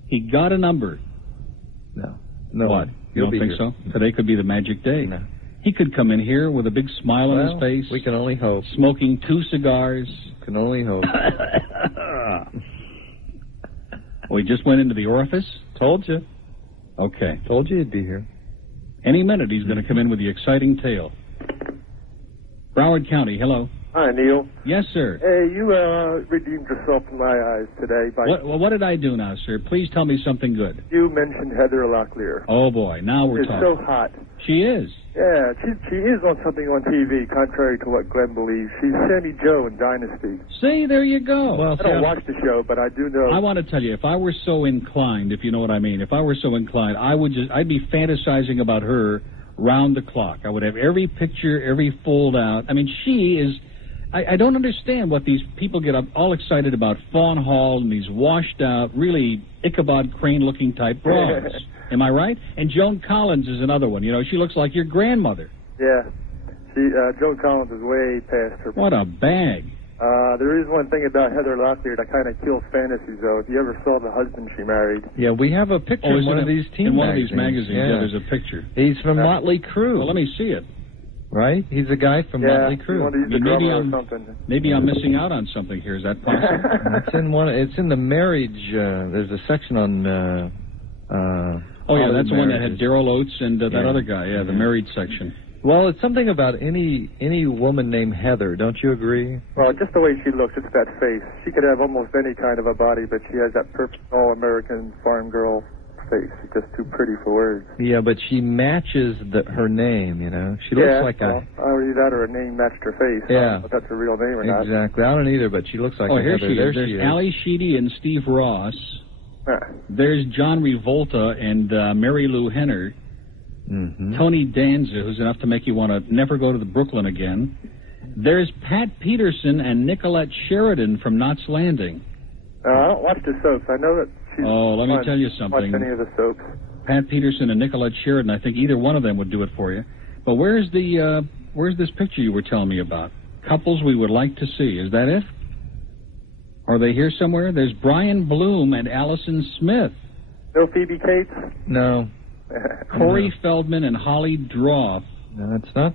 He got a number. No. What? You don't think so? Today could be the magic day. No. He could come in here with a big smile on his face. We can only hope. Smoking 2 cigars. Can only hope. Well, he just went into the orifice? Told you. Okay. Told you he'd be here. Any minute he's going to come in with the exciting tale. Broward County, hello. Hi, Neil. Yes, sir. Hey, you redeemed yourself in my eyes today by... What did I do now, sir? Please tell me something good. You mentioned Heather Locklear. Oh, boy. Now we're talking. She's so hot. She is. Yeah, she is on something on TV, contrary to what Glenn believes. She's Sammy Joe in Dynasty. See, there you go. Well, I don't watch the show, but I do know. I want to tell you, if I were so inclined, if you know what I mean, if I were so inclined, I'd be fantasizing about her round the clock. I would have every picture, every fold out. I mean, she is. I don't understand what these people get all excited about Fawn Hall and these washed out, really Ichabod Crane-looking type bras. Am I right? And Joan Collins is another one. You know, she looks like your grandmother. Yeah. Joan Collins is way past her. What a bag. There is one thing about Heather Locklear that kind of kills fantasies, though. If you ever saw the husband she married. Yeah, we have a picture in one of these teen magazines. In one of these magazines, yeah, there's a picture. He's from Motley Crue. Well, let me see it. Right? He's a guy from Motley Crue. Maybe I'm missing out on something here. Is that possible? It's in the marriage. There's a section on. Oh yeah, that's the one that had Daryl Oates and that other guy. Yeah, the married section. Well, it's something about any woman named Heather. Don't you agree? Well, just the way she looks, it's that face. She could have almost any kind of a body, but she has that perfect all-American farm girl face. She's just too pretty for words. Yeah, but she matches her name. You know, she looks like a. Either that or her name matched her face. Yeah, I don't know if that's her real name or not. Exactly. I don't either, but she looks like. Oh, a here Heather. she is. There's Ali Sheedy and Steve Ross. There's John Revolta and Mary Lou Henner. Mm-hmm. Tony Danza, who's enough to make you want to never go to the Brooklyn again. There's Pat Peterson and Nicolette Sheridan from Knots Landing. I don't watch the soaps. I know that she's... Oh, let me tell you something. Watch any of the soaps. Pat Peterson and Nicolette Sheridan, I think either one of them would do it for you. But where's this picture you were telling me about? Couples we would like to see. Is that it? Are they here somewhere? There's Brian Bloom and Allison Smith. No Phoebe Cates? No. Corey Feldman and Holly Droff. No, that's not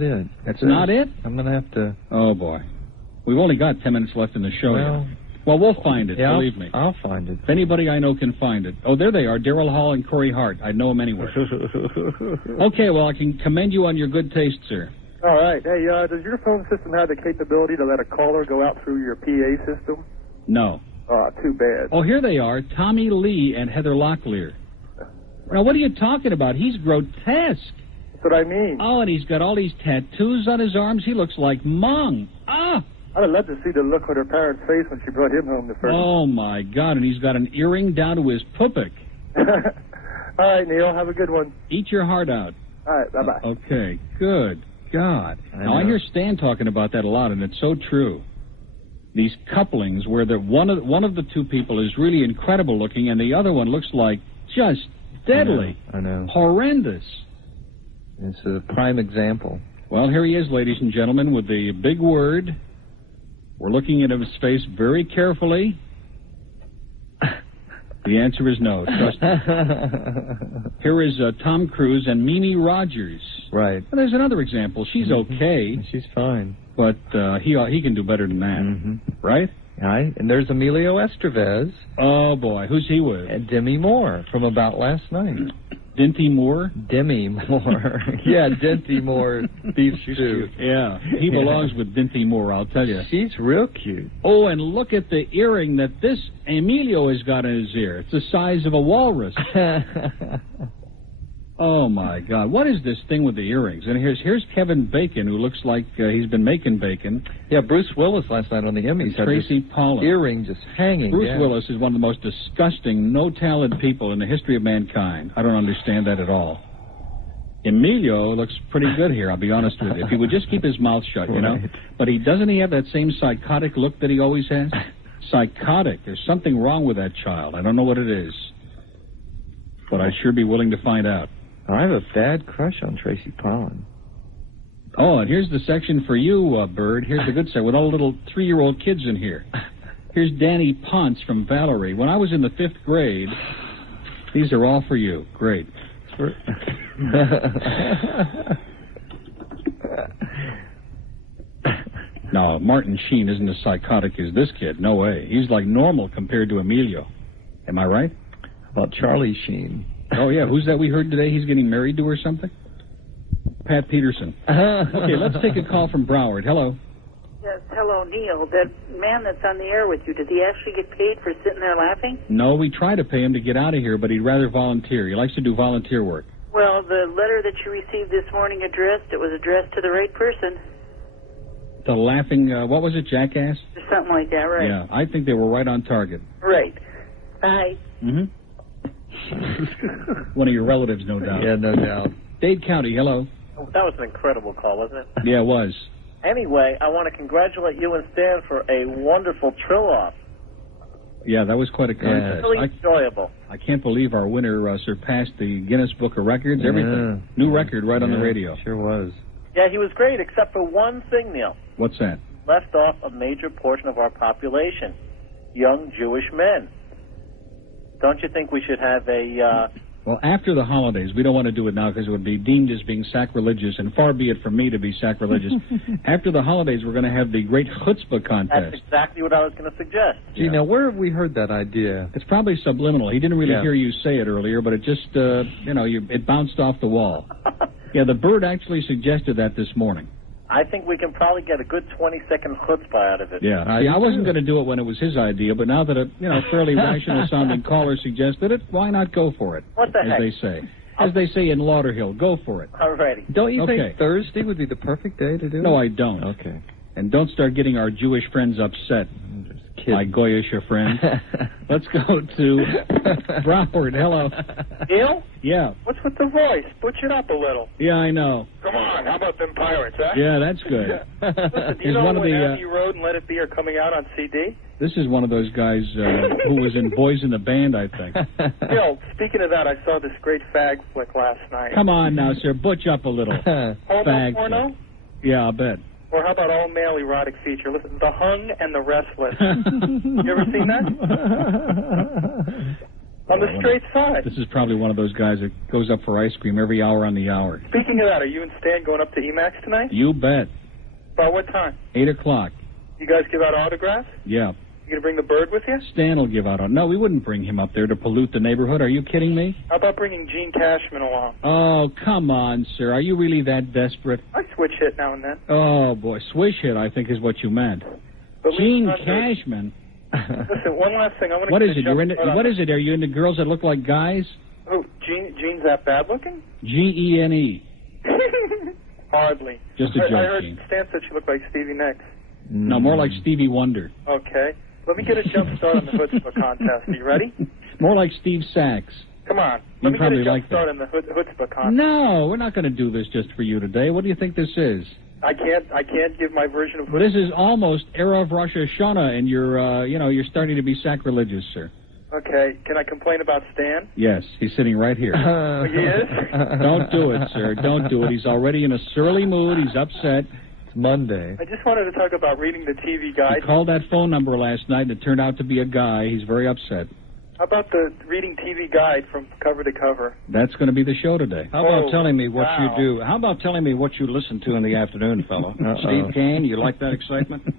it. That's not it? I'm going to have to... Oh, boy. We've only got 10 minutes left in the show. Well, we'll find it, believe me. I'll find it. If anybody I know can find it. Oh, there they are, Daryl Hall and Corey Hart. I'd know them anywhere. Okay, well, I can commend you on your good taste, sir. All right. Hey, does your phone system have the capability to let a caller go out through your PA system? No. Oh, too bad. Oh, here they are, Tommy Lee and Heather Locklear. Now, what are you talking about? He's grotesque. That's what I mean. Oh, and he's got all these tattoos on his arms. He looks like Mung. Ah! I'd have loved to see the look on her parents' face when she brought him home the first. Oh, my God, and he's got an earring down to his pupik. All right, Neil, have a good one. Eat your heart out. All right, bye-bye. Okay, good God. I hear Stan talking about that a lot, and it's so true. These couplings where one of the two people is really incredible looking, and the other one looks like just deadly. I know. Horrendous. It's a prime example. Well, here he is, ladies and gentlemen, with the big word. We're looking at his face very carefully. The answer is no. Trust me. Here is Tom Cruise and Mimi Rogers. Right. Well, there's another example. She's okay. She's fine. But he can do better than that. Mm-hmm. Right? Right. And there's Emilio Estevez. Oh, boy. Who's he with? And Demi Moore from About Last Night. Dinty Moore? Demi Moore. Yeah, Dinty Moore beef stew. Yeah, he belongs with Dinty Moore, I'll tell you. She's real cute. Oh, and look at the earring that this Emilio has got in his ear. It's the size of a walrus. Oh, my God. What is this thing with the earrings? And here's Kevin Bacon, who looks like he's been making bacon. Yeah, Bruce Willis last night on the Emmys had Tracy Pollan. Earring just hanging Bruce down. Willis is one of the most disgusting, no-talent people in the history of mankind. I don't understand that at all. Emilio looks pretty good here, I'll be honest with you. If he would just keep his mouth shut, you know. But doesn't he have that same psychotic look that he always has? Psychotic. There's something wrong with that child. I don't know what it is. But I'd sure be willing to find out. I have a bad crush on Tracy Pollan. Oh, and here's the section for you, Bird. Here's the good side with all the little 3-year-old kids in here. Here's Danny Ponce from Valerie. When I was in the 5th grade, these are all for you. Great. No, Martin Sheen isn't as psychotic as this kid. No way. He's like normal compared to Emilio. Am I right? About Charlie Sheen. Oh, yeah. Who's that we heard today he's getting married to or something? Pat Peterson. Okay, let's take a call from Broward. Hello. Yes, hello, Neil. That man that's on the air with you, did he actually get paid for sitting there laughing? No, we try to pay him to get out of here, but he'd rather volunteer. He likes to do volunteer work. Well, the letter that you received this morning it was addressed to the right person. The laughing, what was it, jackass? Or something like that, right? Yeah, I think they were right on target. Right. Bye. Mm-hmm. One of your relatives, no doubt. Yeah, no doubt. Dade County, hello. That was an incredible call, wasn't it? Yeah, it was. Anyway, I want to congratulate you and Stan for a wonderful trill-off. Yeah, that was quite a contest. Really enjoyable. I can't believe our winner surpassed the Guinness Book of Records, everything. New record right on the radio. Sure was. Yeah, he was great, except for one thing, Neil. What's that? Left off a major portion of our population, young Jewish men. Don't you think we should have a... Well, after the holidays, we don't want to do it now because it would be deemed as being sacrilegious, and far be it from me to be sacrilegious. After the holidays, we're going to have the great chutzpah contest. That's exactly what I was going to suggest. Gee, now, where have we heard that idea? It's probably subliminal. He didn't really hear you say it earlier, but it just, it bounced off the wall. Yeah, the bird actually suggested that this morning. I think we can probably get a good 20-second chutzpah out of it. Yeah. See, I wasn't going to do it when it was his idea, but now that a fairly rational-sounding caller suggested it, why not go for it? What the heck? As they say in Lauderhill, go for it. All righty. Don't you think Thursday would be the perfect day to do it? No, I don't. Okay. And don't start getting our Jewish friends upset. My Goyish friend. Let's go to Broward. Hello. Neil? Yeah. What's with the voice? Butch it up a little. Yeah, I know. Come on, how about them pirates, huh? Yeah, that's good. Listen, do you know when Abbey Road and Let It Be are coming out on CD? This is one of those guys who was in Boys in the Band, I think. Neil, speaking of that, I saw this great fag flick last night. Come on now, sir. Butch up a little. Homo porno? Yeah, I'll bet. Or how about all-male erotic feature? Listen, The Hung and the Restless. You ever seen that? On the straight side. This is probably one of those guys that goes up for ice cream every hour on the hour. Speaking of that, are you and Stan going up to Emacs tonight? You bet. About what time? 8 o'clock. You guys give out autographs? Yeah. You gonna bring the bird with you? Stan will give out on. No, we wouldn't bring him up there to pollute the neighborhood. Are you kidding me? How about bringing Gene Cashman along? Oh, come on, sir. Are you really that desperate? I switch hit now and then. Oh, boy. Swish hit, I think, is what you meant. But Gene Cashman. Listen, one last thing. I want to. What is it? What is it? Are you into girls that look like guys? Oh, Gene's that bad looking? Gene. Hardly. Just a joke, I heard Gene. Stan said she looked like Stevie Nicks. No, more like Stevie Wonder. Okay. Let me get a jump start on the chutzpah contest. Are you ready? More like Steve Sachs. Come on. You Let me get probably a jump like start that. on the chutzpah contest. No, we're not going to do this just for you today. What do you think this is? I can't give my version of chutzpah. This is almost Erev Rosh Hashanah, and you're starting to be sacrilegious, sir. Okay. Can I complain about Stan? Yes, he's sitting right here. Oh, he is? Don't do it, sir. Don't do it. He's already in a surly mood. He's upset. It's Monday. I just wanted to talk about reading the TV guide. He called that phone number last night, and it turned out to be a guy. He's very upset. How about the reading TV guide from cover to cover? That's going to be the show today. How about telling me what you do? How about telling me what you listen to in the afternoon, fellow? Steve Kane, you like that excitement?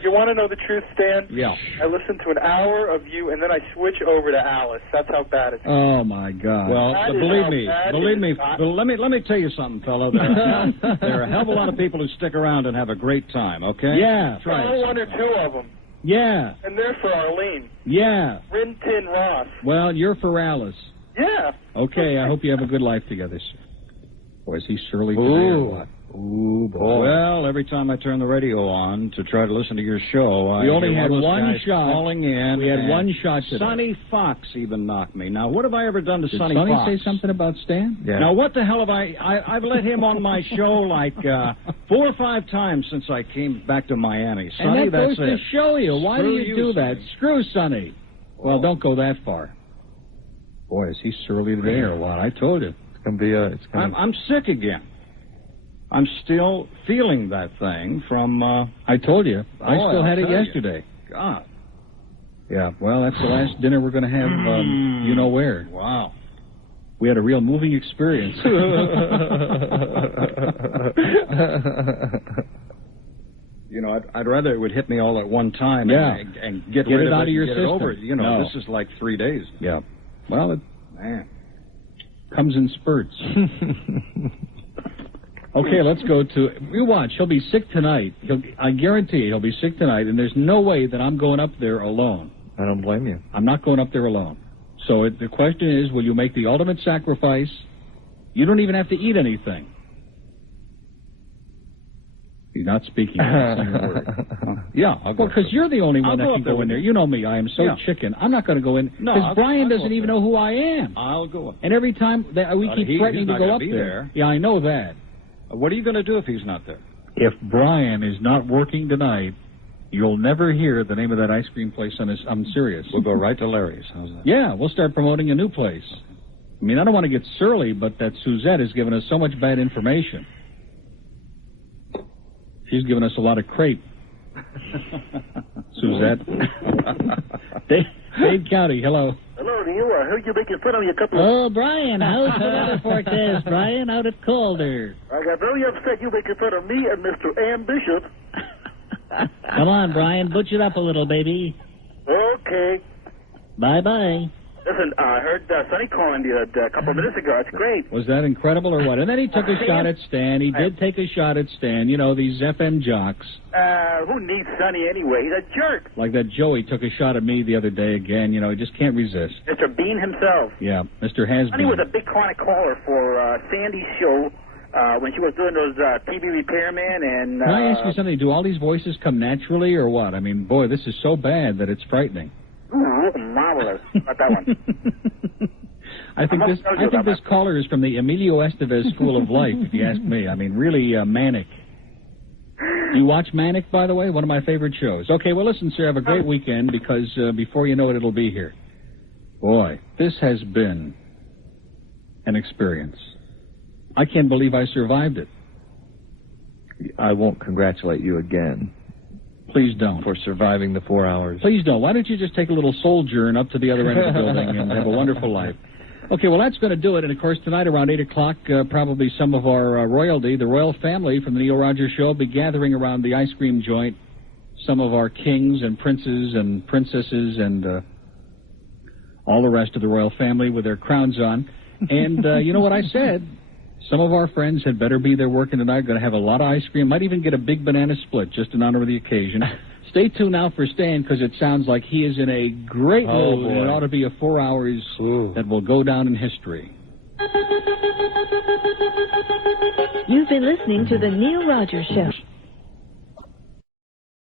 You want to know the truth, Stan? Yeah. I listen to an hour of you, and then I switch over to Alice. That's how bad it's. Oh my God! Well, believe me. Well, let me tell you something, fellow. There are a hell of a lot of people who stick around and have a great time. Okay? Yeah. Try it. One or two of them. Yeah. And they're for Arlene. Yeah. Rin Tin Ross. Well, you're for Alice. Yeah. Okay. I hope you have a good life together. Boy, is he surly today or what? Ooh, boy. Well, every time I turn the radio on to try to listen to your show, we only had one shot. Calling in. We had one shot today. Sonny Fox even knocked me. Now, what have I ever done to Did Sonny Sonny Fox? say something about Stan? Yeah. Now, what the hell have I've let him on my show like 4 or 5 times since I came back to Miami. Sonny, and that goes that's to it. show you. Why Screw do you do that? Sonny. Screw Sonny. Well, don't go that far. Boy, is he surly today or what? I told you. It's going to be I'm sick again. I'm still feeling that thing from... I told you. I still had it tell you. yesterday. God. Yeah, well, that's the last dinner we're going to have, you know where. Wow. We had a real moving experience. You know, I'd rather it would hit me all at one time and get it rid of out it of your and get system. it over it. You know, No. this is like 3 days. Yeah. Well, it Man. comes in spurts. Okay, let's go to... You watch. He'll be sick tonight. I guarantee he'll be sick tonight, and there's no way that I'm going up there alone. I don't blame you. I'm not going up there alone. So the question is, will you make the ultimate sacrifice? You don't even have to eat anything. He's not speaking a single word. Yeah, I'll go. Well, because you're the only one I'll that can go in there. You know me. I am so chicken. I'm not going to go in. Because Brian doesn't even know who I am. I'll go. And every time we keep threatening to go up there. Yeah, I know that. What are you going to do if he's not there? If Brian is not working tonight, you'll never hear the name of that ice cream place on his. I'm serious. We'll go right to Larry's. How's that? Yeah, we'll start promoting a new place. I mean, I don't want to get surly, but that Suzette has given us so much bad information. She's given us a lot of crepe. Suzette. Dade County, hello. Hello, Neil. I heard you making fun of me a couple of... Oh, Brian, how's the weather forecast, Brian? Out at colder. I got very upset you making fun of me and Mr. Ann Bishop. Come on, Brian, butch it up a little, baby. Okay. Bye-bye. Listen, I heard Sonny calling you a couple of minutes ago. That's great. Was that incredible or what? And then he took a shot at Stan. He did take a shot at Stan. You know, these FM jocks. Who needs Sonny anyway? He's a jerk. Like that Joey took a shot at me the other day again. You know, he just can't resist. Mr. Bean himself. Yeah, Mr. Has-Been. Sonny was a big chronic caller for Sandy's show when she was doing those TV repairman and... Can I ask you something? Do all these voices come naturally or what? I mean, boy, this is so bad that it's frightening. Oh, marvelous. About that one. I think this caller is from the Emilio Estevez School of Life, if you ask me. I mean, really manic. Do you watch Manic, by the way? One of my favorite shows. Okay, well, listen, sir, have a great weekend, because before you know it, it'll be here. Boy, this has been an experience. I can't believe I survived it. I won't congratulate you again. Please don't. For surviving the 4 hours. Please don't. Why don't you just take a little sojourn up to the other end of the building and have a wonderful life? Okay, well, that's going to do it. And, of course, tonight around 8 o'clock, probably some of our royalty, the royal family from the Neil Rogers Show, will be gathering around the ice cream joint. Some of our kings and princes and princesses and all the rest of the royal family with their crowns on. And you know what I said? Some of our friends had better be there working tonight. Going to have a lot of ice cream. Might even get a big banana split just in honor of the occasion. Stay tuned now for Stan, because it sounds like he is in a great mood. And it ought to be a 4 hours that will go down in history. You've been listening to The Neil Rogers Show.